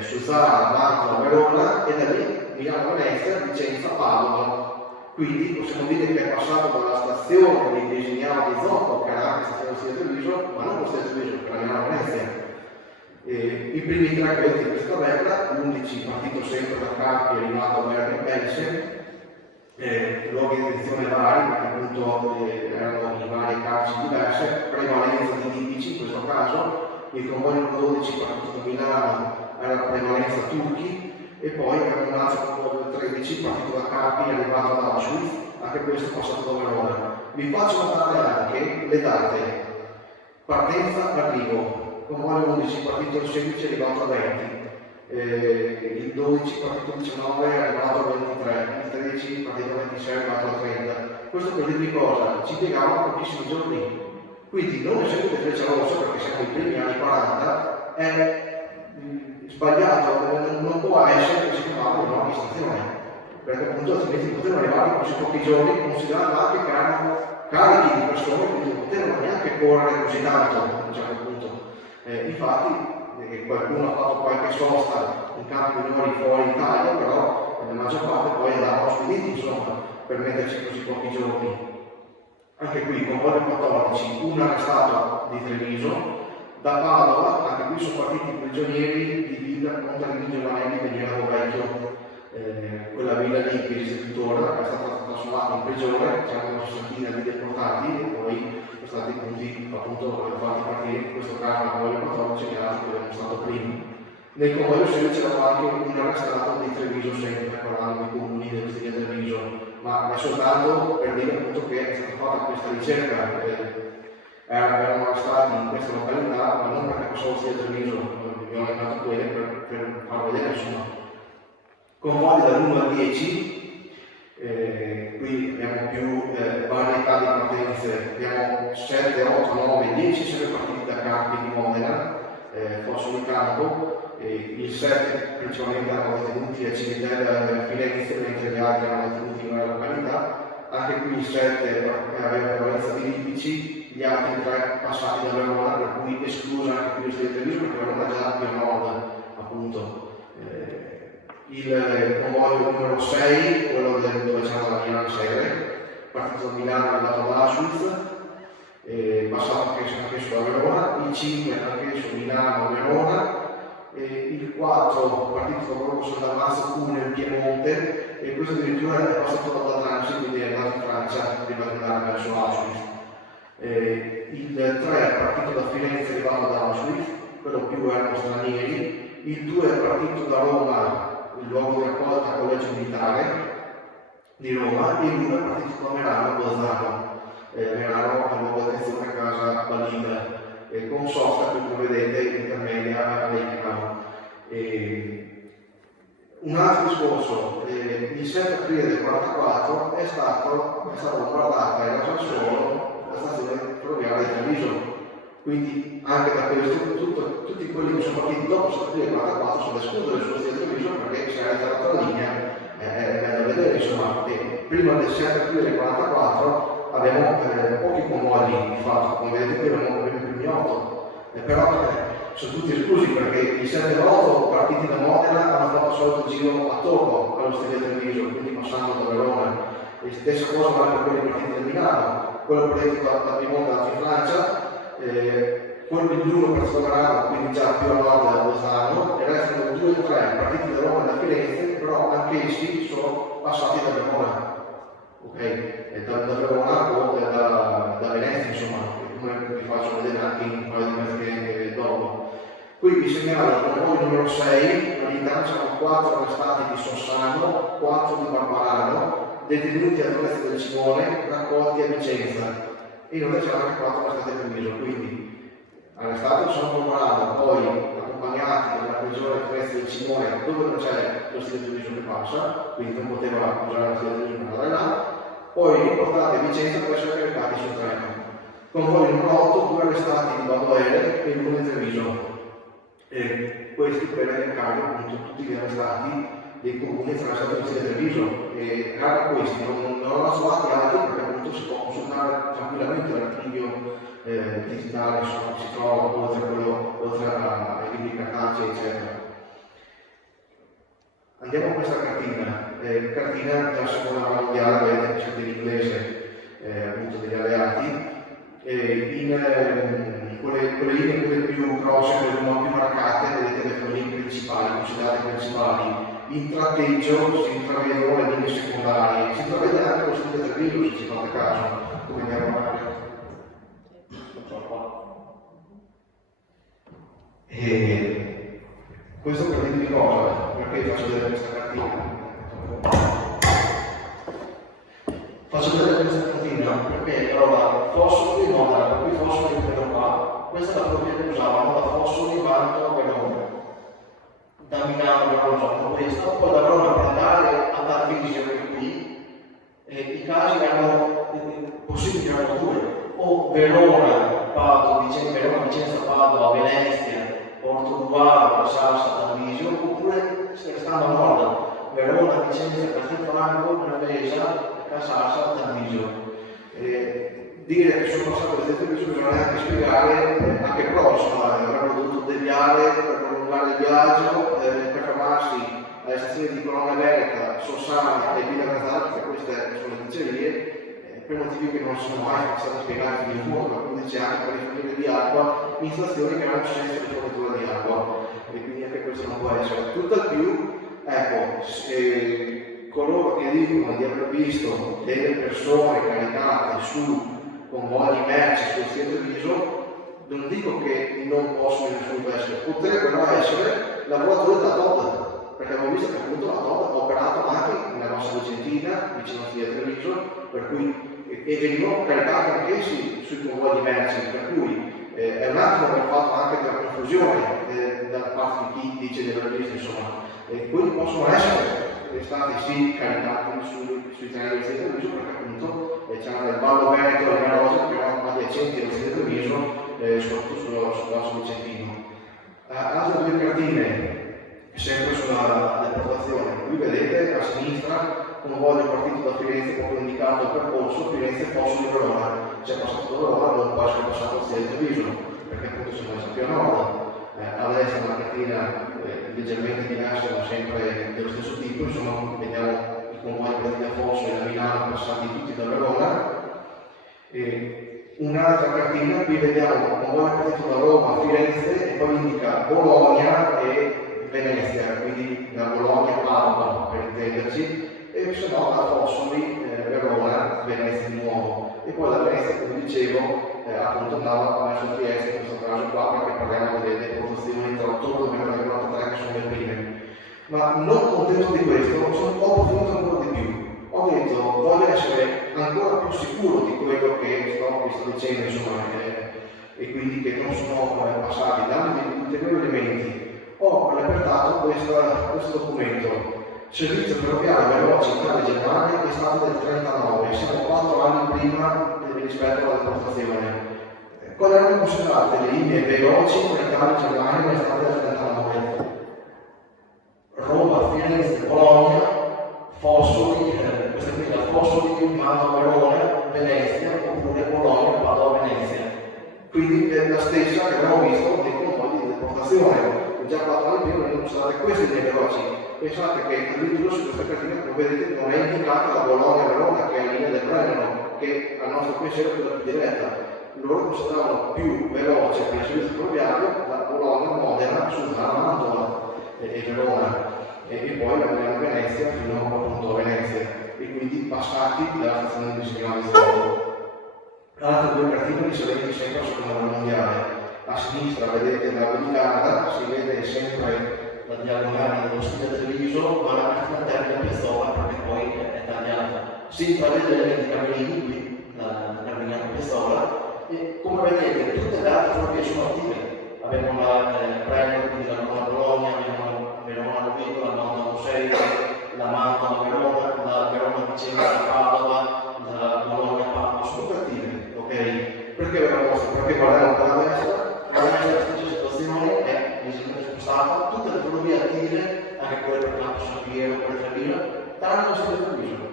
Suzzara, Mantova, Verona, e da lì Milano, Venezia, Vicenza, Padova. Quindi possiamo dire che è passato dalla stazione di Grisignano di Zocco, che era anche stazione di Treviso, ma non con Treviso, per Milano, Venezia. I primi 3 che vedete in questa taverna, l'11 partito sempre da Carpi, è arrivato a Bergen Belsen, luoghi di detenzione vari, perché appunto erano in varie carceri diverse, prevalenza di libici in questo caso. Il convoglio 12 partito da Milano era prevalenza turchi, e poi abbiamo un altro convoglio 13 partito da Carpi e arrivato ad Auschwitz, anche questo è passato da Verona. Vi faccio notare anche le date: partenza, arrivo, convoglio 11 partito il 16 è arrivato a 20, il 12 partito 19 è arrivato a 23, il 13 partito 26 è arrivato a 30. Questo per dirvi cosa? Ci piegavano pochissimi giorni. Quindi non essendo che freccia rossa, perché siamo i primi anni 40, è sbagliato, non può essere che si chiamava una nuova stazione, perché appunto altrimenti potevano arrivare in questi pochi giorni, considerando anche che erano carichi di persone, quindi non potevano neanche correre così tanto a un certo punto. Infatti qualcuno ha fatto qualche sosta in campi minori fuori Italia, però la maggior parte poi andavano spediti, insomma, per metterci così pochi giorni. Anche qui, convoglio 14, un arrestato di Treviso. Da Padova, anche qui sono partiti i prigionieri di Villa Conterini Giovanelli di Milano Vecchio, quella villa lì che esiste tuttora, è stata trasformata in prigione, c'erano una sessantina di deportati e poi sono stati appunto fatti partire, in questo caso nel convoglio 14 e altri che erano stato prima. Nel convoglio 16 c'era anche un arrestato di Treviso, sempre parlando di comuni dello Stilia Treviso, ma è soltanto per dire appunto che è stata fatta questa ricerca. erano arrestati in questa località, ma non perché passavo sia Treviso, abbiamo elencato quelle per far vedere, insomma. Convogli dall'1 al 10, qui abbiamo più varietà di partenze, abbiamo 7, 8, 9, 10 sempre partiti da Campi di Modena, Fosso di Campo, il 7 principalmente erano detenuti a Cimitella Firenze, mentre gli altri erano detenuti in una località. Anche qui il 7 aveva prevalenza di libici, gli altri 3 passati da Verona, per cui esclusa anche qui lo Stile Treviso, perché Verona è già più a nord, appunto. Il convoglio numero 6, quello dove c'era la Milan Segre, partito da Milano e andato ad Auschwitz, passato anche su a Verona, il 5 anche su Milano Verona, il 4 partito da Borgo San Dalmazzo, Cuneo in Piemonte, e questo addirittura è passato da Drancy, quindi è andato in Francia prima di andare verso Auschwitz. Il 3 è partito da Firenze e arrivato ad Auschwitz, quello più erano stranieri, il 2 è partito da Roma, il luogo di raccolta collegio militare di Roma, e l'1 è partito da Merano a Bolzano. Merano è il luogo di attenzione a casa Balilla, con sosta che come vedete intermedia a Leichenau. Un altro discorso, il 7 aprile del 1944 è stata bombardata era già solo la stazione ferroviaria di Treviso. Quindi anche da questo tutti quelli che sono partiti dopo il 7 aprile del 1944 sono esclusi sullo Stile Treviso, perché se hai tratto la linea è da vedere, insomma, che prima del 7 aprile del 1944 abbiamo pochi convogli di fatto, come vedete qui abbiamo i primi 8, però sono tutti esclusi perché i 7 e 8 partiti da Modena hanno fatto il solito giro a Togo allo Stile Treviso, quindi passando da Verona. E stessa cosa vale per quelli partiti da Milano, quello partito da Piemonte andato in Francia, quello di Giuno partito da Milano, quindi già più a nord da Bolzano, e restano 2 o 3 partiti da Roma e da Firenze, però anche essi sono passati da Verona. Ok, da Verona o da Venezia, insomma, come vi faccio vedere anche in un paio di metri dopo. Qui vi segnalo il convoglio numero 6, all'interno c'erano 4 arrestati di Sossano, 4 di Barbarano, detenuti a Torrezzo del Simone, raccolti a Vicenza, e inoltre c'erano anche 4 arrestati a Treviso, quindi arrestati sono Barbarano, poi accompagnati dalla prigione a Torrezzo del Simone, dove non c'è lo Stile Treviso che passa, quindi non poteva usare lo Stile Treviso per andare là, poi riportati a Vicenza per essere caricati sul treno. Convoglio numero 8, 2 arrestati di Badoele e 1 di Treviso. E questi per elencare appunto tutti gli arrestati dei comuni attraversati lo Stile Treviso, e erano questi, non ho trovati altri perché appunto si può consultare tranquillamente l'archivio digitale, insomma, si trova oltre ai libri cartacei, eccetera. Andiamo a questa cartina, cartina della seconda guerra mondiale, vedete che c'è in inglese appunto degli alleati, in quelle linee quelle più grosse, quelle più marcate, vedete le linee principali, considerate principali. In tratteggio si intravedono le linee secondarie, si intravede anche lo Stile Treviso, se ci fate caso, come andiamo a questo per dirvi cosa, perché faccio vedere questa cartina. Faccio vedere questa cartina perché allora Fosso di Modena, per cui Fosso di Modena qua, questa è la propria che usavano da Fosso di Manto a Verona, da Milano a Verona, questa, poi da Verona per andare a Tarvisio anche qui, i casi erano possibili, erano 2, o Verona, Padova, Vicenza, Padova, Venezia, Porto Duvaro, Salsa, Tarvisio, oppure restando a nord, Verona, Vicenza, Castelfranco, Prevesa, Salsa, Tarvisio. Dire che sono passato da Treviso bisogna anche spiegare anche pro, insomma, avrebbero dovuto deviare per prolungare il viaggio, per fermarsi alle stazioni di Colonna Vereta, Sossana e Villa Nazaré, perché queste sono le dicerie, per motivi che non sono mai stati spiegati nel mondo, per cui dice anche per le forniture di acqua in stazioni che hanno senso di fornitura di acqua, e quindi anche questo non può essere. Tutt'al più, ecco, coloro che dicono di aver visto delle persone caricate su convogli merci sul Stile Treviso, non dico che non possono in nessun essere, potrebbero essere lavoratori della TOD, perché abbiamo visto che appunto la TOD ha operato anche nella nostra Vicentina, vicino a Stile Treviso, per cui e venivano caricati anch'essi sui convogli di merci, per cui è un attimo che ho fatto anche della confusione da parte di chi dice di aver visto, insomma, quelli possono essere stati sì caricati sui treni del Stretto di Treviso, perché appunto c'era il Vallo Veneto e le Rose che erano adiacenti al Stretto di Treviso, soprattutto sul passo vicentino. Altre due cartine sempre sulla deportazione. Qui vedete a sinistra un convoglio partito da Firenze, proprio indicato il percorso Firenze Fosso di Verona. C'è passato da Verona, non può essere passato al Stretto di Treviso, perché appunto siamo messi più a nord. A destra una cartina leggermente diversa, ma sempre dello stesso tipo, insomma vediamo i convogli partiti da Fosso e da Milano passati tutti da Verona. Un'altra cartina, qui vediamo un convoglio partito da Roma a Firenze e poi indica Bologna e Venezia, quindi da Bologna a Padova per intenderci, e se no da Fossoli, Verona, Venezia di nuovo. E poi da Venezia, come dicevo, appunto andava verso Trieste, in questo caso qua, perché parliamo delle deportazioni tra ottobre 1943 che sono le prime. Ma non contento di questo, ho approfondito ancora di più. Ho detto, voglio essere ancora più sicuro di quello che vi sto dicendo, insomma, e quindi che non sono passati, dandomi ulteriori elementi. Ho repertato questo documento. Servizio ferroviario veloce Italia Germania è stato del 39, siamo 4 anni prima rispetto alla deportazione. Quali erano considerate le linee veloci tra Italia e Germania nell'estate del 39? Roma, Firenze, Bologna, Fossoli, questa qui è la Fossoli, Mano, Verona, Venezia, oppure Bologna, Padova, Venezia. Quindi è la stessa che abbiamo visto nei convogli di deportazione. Già 4 anni prima non sono state queste linee veloci. Pensate che addirittura su questa cartina, come vedete, non è indicata la Bologna-Verona, che è la linea del Brennero, che al nostro pensiero è quella più diretta. Loro consideravano più veloce per il servizio ferroviario da Bologna, Modena, Suzzana, Mantova e Verona, e poi la Venezia fino appunto a Venezia, e quindi passati dalla stazione di Signore. Altre due cartine risalenti sempre alla seconda guerra mondiale. A sinistra vedete la Veligarda, si vede sempre la diagonale dello stile Treviso, ma la cartina termina Piazzola perché poi è tagliata. Si intravede i cammini qui, la cartina Piazzola, e come vedete tutte le altre ferrovie sono attive. Abbiamo la Brennero, quindi la Roma Bologna, abbiamo Verona Vigo, la Mantova Seria, la Mantova Verona, la Verona Vicenza, la Padova, la Bologna Padova, sono tutte attive, ok? Perché ve la mostro? Perché guardiamo per la destra, la stessa situazione è visibile spostata, tutte le ferrovie attive, anche quelle per Campo San Piero, per Treviso, tranne lo stile Treviso.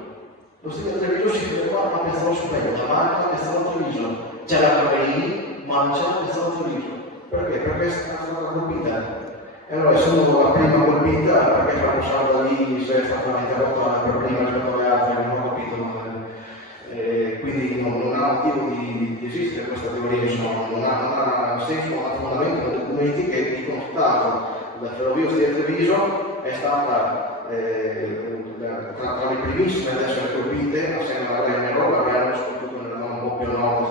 Lo stile Treviso si ferma a Piazzola Superiore, davanti a Piazzola Treviso. C'è la Camerini, ma non c'è la Piazzola Treviso. Perché? Perché è stata colpita. E allora, essendo la prima colpita, perché fa passare da lì se è stata interrotta per prima rispetto alle altre, non ho capito. Quindi non ha motivo di esistere questa teoria, insomma, non ha senso, non ha fondamento nei documenti che dicono tutt'altro. La ferrovia di Treviso è stata tra le primissime ad essere colpite, assieme alla Brennero, la Brennero soprattutto nella zona un po' più a nord,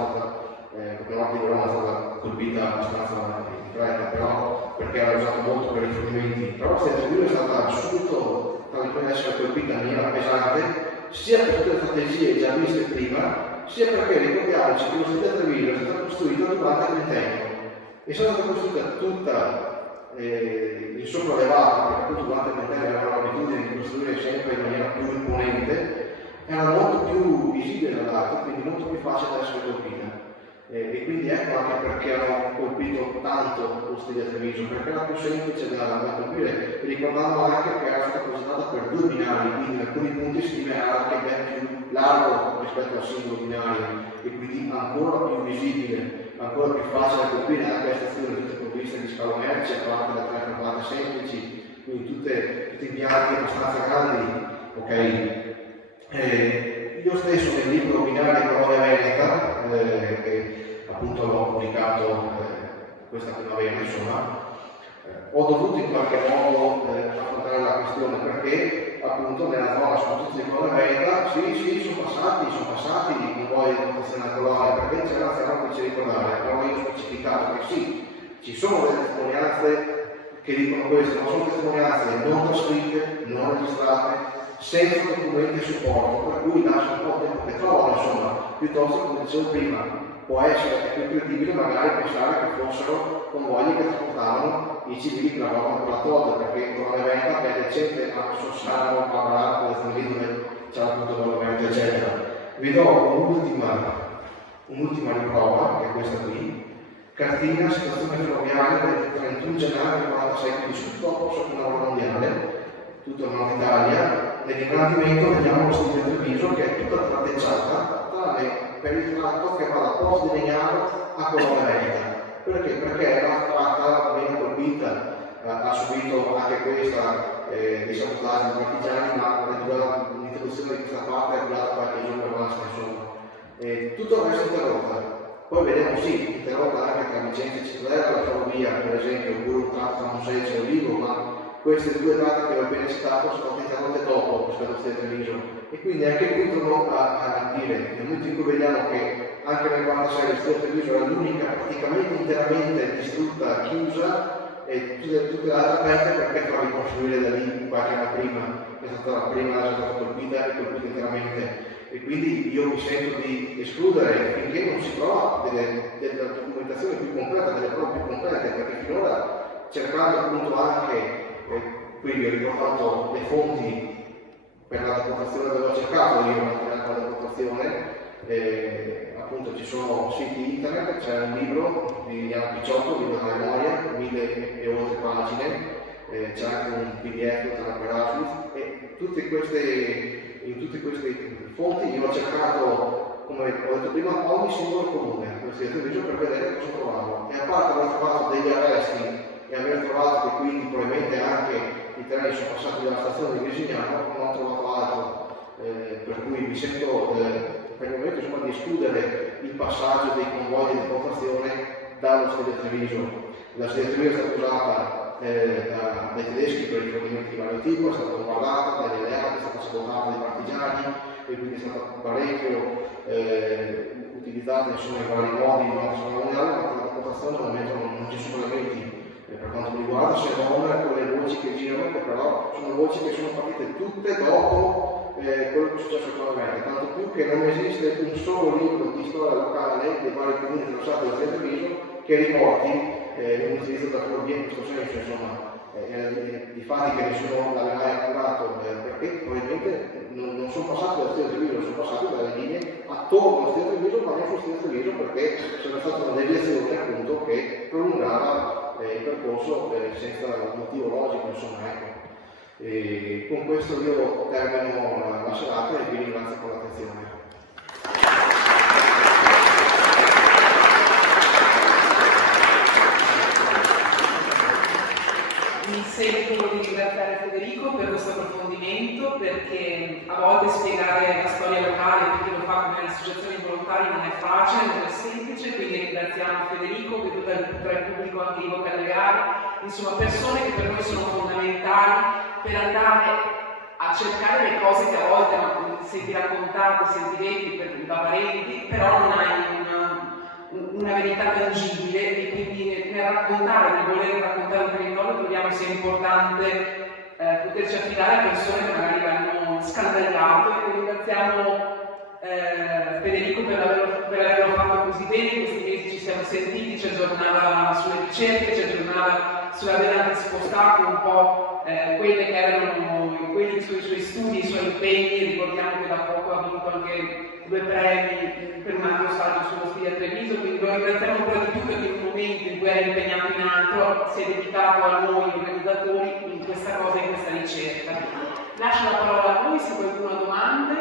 proprio nord di Verona è stata colpita abbastanza in fretta, però perché era usato molto per i rifornimenti. Però la Treviso è stata subito tra le prime ad essere colpita in maniera pesante, sia per tutte le strategie già viste prima, sia perché ricordiamoci che lo stile Treviso è stato costruito durante il ventennio. È stata costruita tutta in sopraelevato, perché appunto durante il ventennio avevano l'abitudine di costruire sempre in maniera più imponente, era molto più visibile dall'alto, quindi molto più facile da essere colpita. E quindi ecco anche perché hanno colpito tanto lo stile Treviso, perché era più semplice da colpire, ricordando anche che era stata progettata per 2 binari, quindi in alcuni punti si stima anche ben più largo rispetto al singolo binario, e quindi ancora più visibile, ancora più facile da colpire anche le stazioni tutte provviste di scalo merci, a parte da 3 fermate semplici, quindi tutti impianti abbastanza grandi, ok? Io stesso nel libro Binaria Colonia Veneta, che appunto l'ho pubblicato questa primavera, insomma, ho dovuto in qualche modo affrontare la questione perché appunto nella zona soprattutto di Colonia Veneta sì, sono passati i convogli di deportazione a Colonia, perché c'è una zona che ci ricordare, però io ho specificato che sì, ci sono delle testimonianze che dicono questo, ma sono testimonianze non trascritte, non registrate, senza documenti a supporto, per cui lascia un po' tempo che trovano, insomma, piuttosto, come dicevo prima, può essere più credibile magari pensare che fossero convogli che trasportavano i civili che lavoravano per la Todd, perché con la venta è decente a Sossano, a Pavarà, a dove c'è appunto la venta, eccetera. Vi do un'ultima riprova, che è questa qui. Cartina, situazione ferroviaria del 31 gennaio 1946, quindi sul dopo Seconda Guerra Mondiale, tutto il Nord Italia. Nell'ingrandimento vediamo lo stile del Treviso che è tutta tratteggiata, tranne per il tratto che va da Pozzo di Legnano a Colonna Veneto. Perché? Perché la tratta viene colpita, ha subito anche questa dei sabotaggi di partigiani, ma l'introduzione di questa parte è durata qualche giorno e basta, insomma. Tutto il resto è interrotta. Poi vediamo sì, interrotta anche tra Vicenza e Cittadella, la ferrovia, per esempio, oppure un tratto tra Monselce e Olivo, ma queste due date che ho appena citato sono state interrotte dopo rispetto a Treviso. E quindi anche qui torno a dire, nel momento in cui vediamo che anche nel 1946 il Stretto Treviso era l'unica praticamente interamente distrutta, chiusa, e tutte le altre aperte perché farla ricostruire da lì qualche anno prima, che è stata la prima, è stata colpita e colpita interamente. E quindi io mi sento di escludere finché non si trova della documentazione più completa, delle prove più complete, perché finora cercando appunto anche, qui vi ho ricordato le fonti per la deportazione, dove ho cercato io materiale per la deportazione, appunto ci sono siti internet, c'è un libro di Iano Picciotto, libro della memoria, 1000 e oltre pagine, c'è anche un PDF tra Erasmus, e in tutte queste fonti io ho cercato, come ho detto prima, ogni singolo comune per vedere cosa trovavo. E a parte aver trovato degli arresti e aver trovato che quindi probabilmente anche i treni sono passati dalla stazione di Visignano, non ho trovato altro. Per cui mi sento per il momento insomma, di escludere il passaggio dei convogli di deportazione dallo Stele Treviso. La Stele Treviso è stata usata dai tedeschi per i fornimenti di vario tipo, è stata bombardata dagli alleati, è stata sabotata dai partigiani e quindi è stata parecchio utilizzata insomma, in vari modi in una seconda mondiale, ma per la deportazione al momento non ci sono elementi per quanto mi riguarda, se non con le voci che girano, che però sono voci che sono partite tutte dopo quello che è successo attualmente, tanto più che non esiste un solo libro di storia locale dei vari comuni dello Stato del Treviso che riporti un utilizzo da ferrovia in questo senso, insomma, di fatti che nessuno l'aveva mai accurato, perché probabilmente non sono passati dallo Stile Treviso, sono passati dalle linee attorno allo Stile Treviso, ma non sullo Stile Treviso, perché c'era stata una deviazione appunto che prolungava il percorso senza motivo logico, insomma, ecco. E con questo io termino la serata e vi ringrazio per l'attenzione. Mi sento di ringraziare Federico per questo approfondimento, perché a volte spiegare la storia locale per chi lo fa come associazioni volontarie non è facile, non è semplice, quindi ringraziamo Federico che tutto il pubblico, anche i vocaliari, insomma persone che per noi sono fondamentali per andare a cercare le cose che a volte senti raccontate, senti detti da parenti, però non hai una verità tangibile, e quindi nel raccontare, nel voler raccontare un territorio troviamo sia importante poterci affidare a persone che magari l'hanno scandagliato, e ringraziamo Federico per averlo fatto così bene. In questi mesi ci siamo sentiti, ci aggiornava sulle ricerche, ci aggiornava sull'aver anche spostato un po' quelli che erano i suoi studi, i suoi impegni. Ricordiamo che da poco ha vinto anche 2 premi per un altro saggio sullo stile a Treviso, quindi lo ringraziamo ancora di più perché in un momento in cui era impegnato in altro si è dedicato a noi organizzatori in questa cosa, in questa ricerca. Lascio la parola a voi se qualcuno ha domande,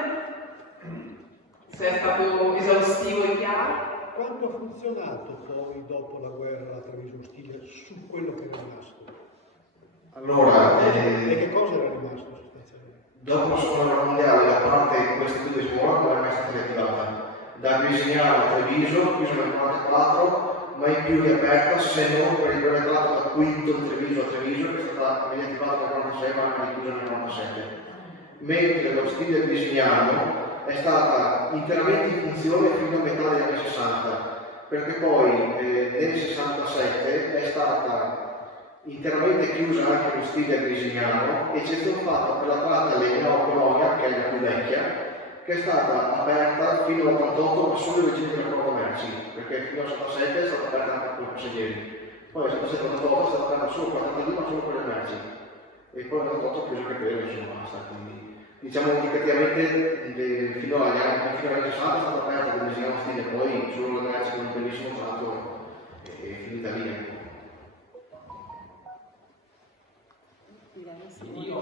se è stato esaustivo e chiaro. Quanto ha funzionato poi dopo la guerra a Treviso Stile su quello che è rimasto? Allora, e che cosa era rimasto sostanzialmente? Dopo la seconda guerra mondiale la parte di queste due scuole non è mai stata riattivata. Da Visignano a Treviso, chiuso nel 1944, mai più riaperta se non per il breve tratto da Quinto Treviso a Treviso, che è stata riattivata nel 1946 ma anche chiusa nel 1997. Mentre lo stile Visignano è stata interamente in funzione fino a metà degli anni 60, perché poi nel 67 è stata interamente chiusa anche lo stile agresignano, eccezione fatta per la tratta Legnano Colonia, che è la più vecchia, che è stata aperta fino all'88 ma solo il regime della commerci, perché fino all'87 è stata aperta anche per i passeggeri. Poi all'87-88 è stata aperta solo per la tratta lì ma solo per le merci. E poi all'88 chiuso anche quello, insomma, basta. Quindi diciamo indicativamente fino agli anni 60 è stata aperta come si chiama stile, poi solo le merci con un bellissimo tratto e finita lì. Io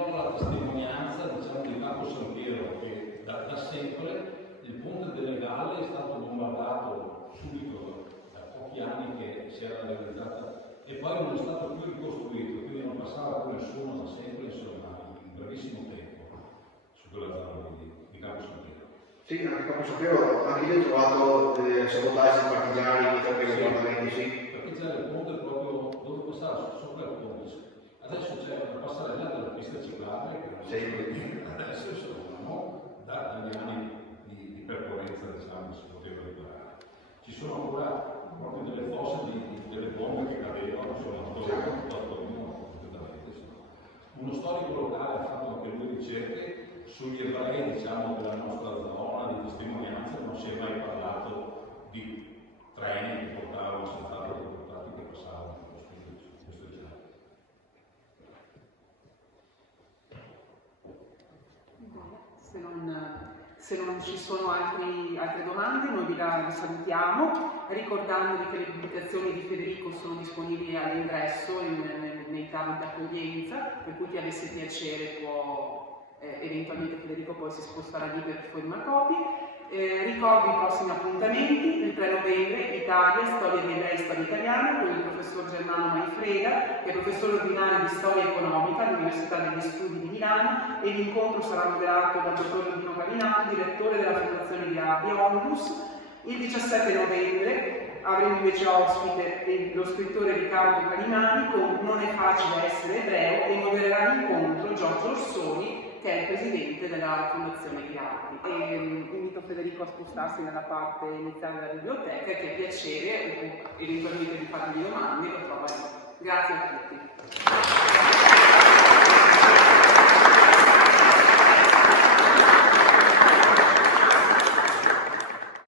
ho la testimonianza, diciamo, di Capo San Piero, che da sempre il ponte delle Galli è stato bombardato subito, da pochi anni che si era realizzata, e poi non è stato più ricostruito, quindi non passava più nessuno da sempre, insomma, in brevissimo tempo, su quella zona di Capo San Piero. Sì, anche Capo San Piero, anche lì ho trovato sabotaggi partigiani, per i bombardamenti, sì. Perché c'era il ponte proprio dove passava sopra il ponte. Adesso c'è una passerella della pista ciclabile che adesso sono dagli anni di percorrenza, diciamo, si poteva riparare. Ci sono ancora proprio delle fosse delle bombe che cadevano, sono completamente. Uno storico locale ha fatto anche lui ricerche sugli ebrei, diciamo, della nostra zona di testimonianza, non si è mai parlato di treni che portavano soltanto deportati che passavano. Se non ci sono altre domande, noi vi salutiamo, ricordandovi che le pubblicazioni di Federico sono disponibili all'ingresso nei tavoli d'accoglienza, per cui chi avesse piacere può, eventualmente Federico poi si sposterà lì per fotocopi. Ricordo i prossimi appuntamenti: il 3 novembre Italia, storia dei ebrei, storia italiana, con il professor Germano Maifreda, che è professore ordinario di storia economica all'Università degli Studi di Milano, e l'incontro sarà moderato dal dottor Rubino Gavinato, direttore della Fondazione di Onlus. Il 17 novembre avremo invece ospite lo scrittore Riccardo Calimani con Non è facile essere ebreo, e modererà l'incontro Giorgio Orsoni, che è il presidente della Fondazione Ghiardi. Invito Federico a spostarsi nella parte iniziale della biblioteca e che ha piacere eventualmente di fargli domande lo trova lì. Grazie a tutti.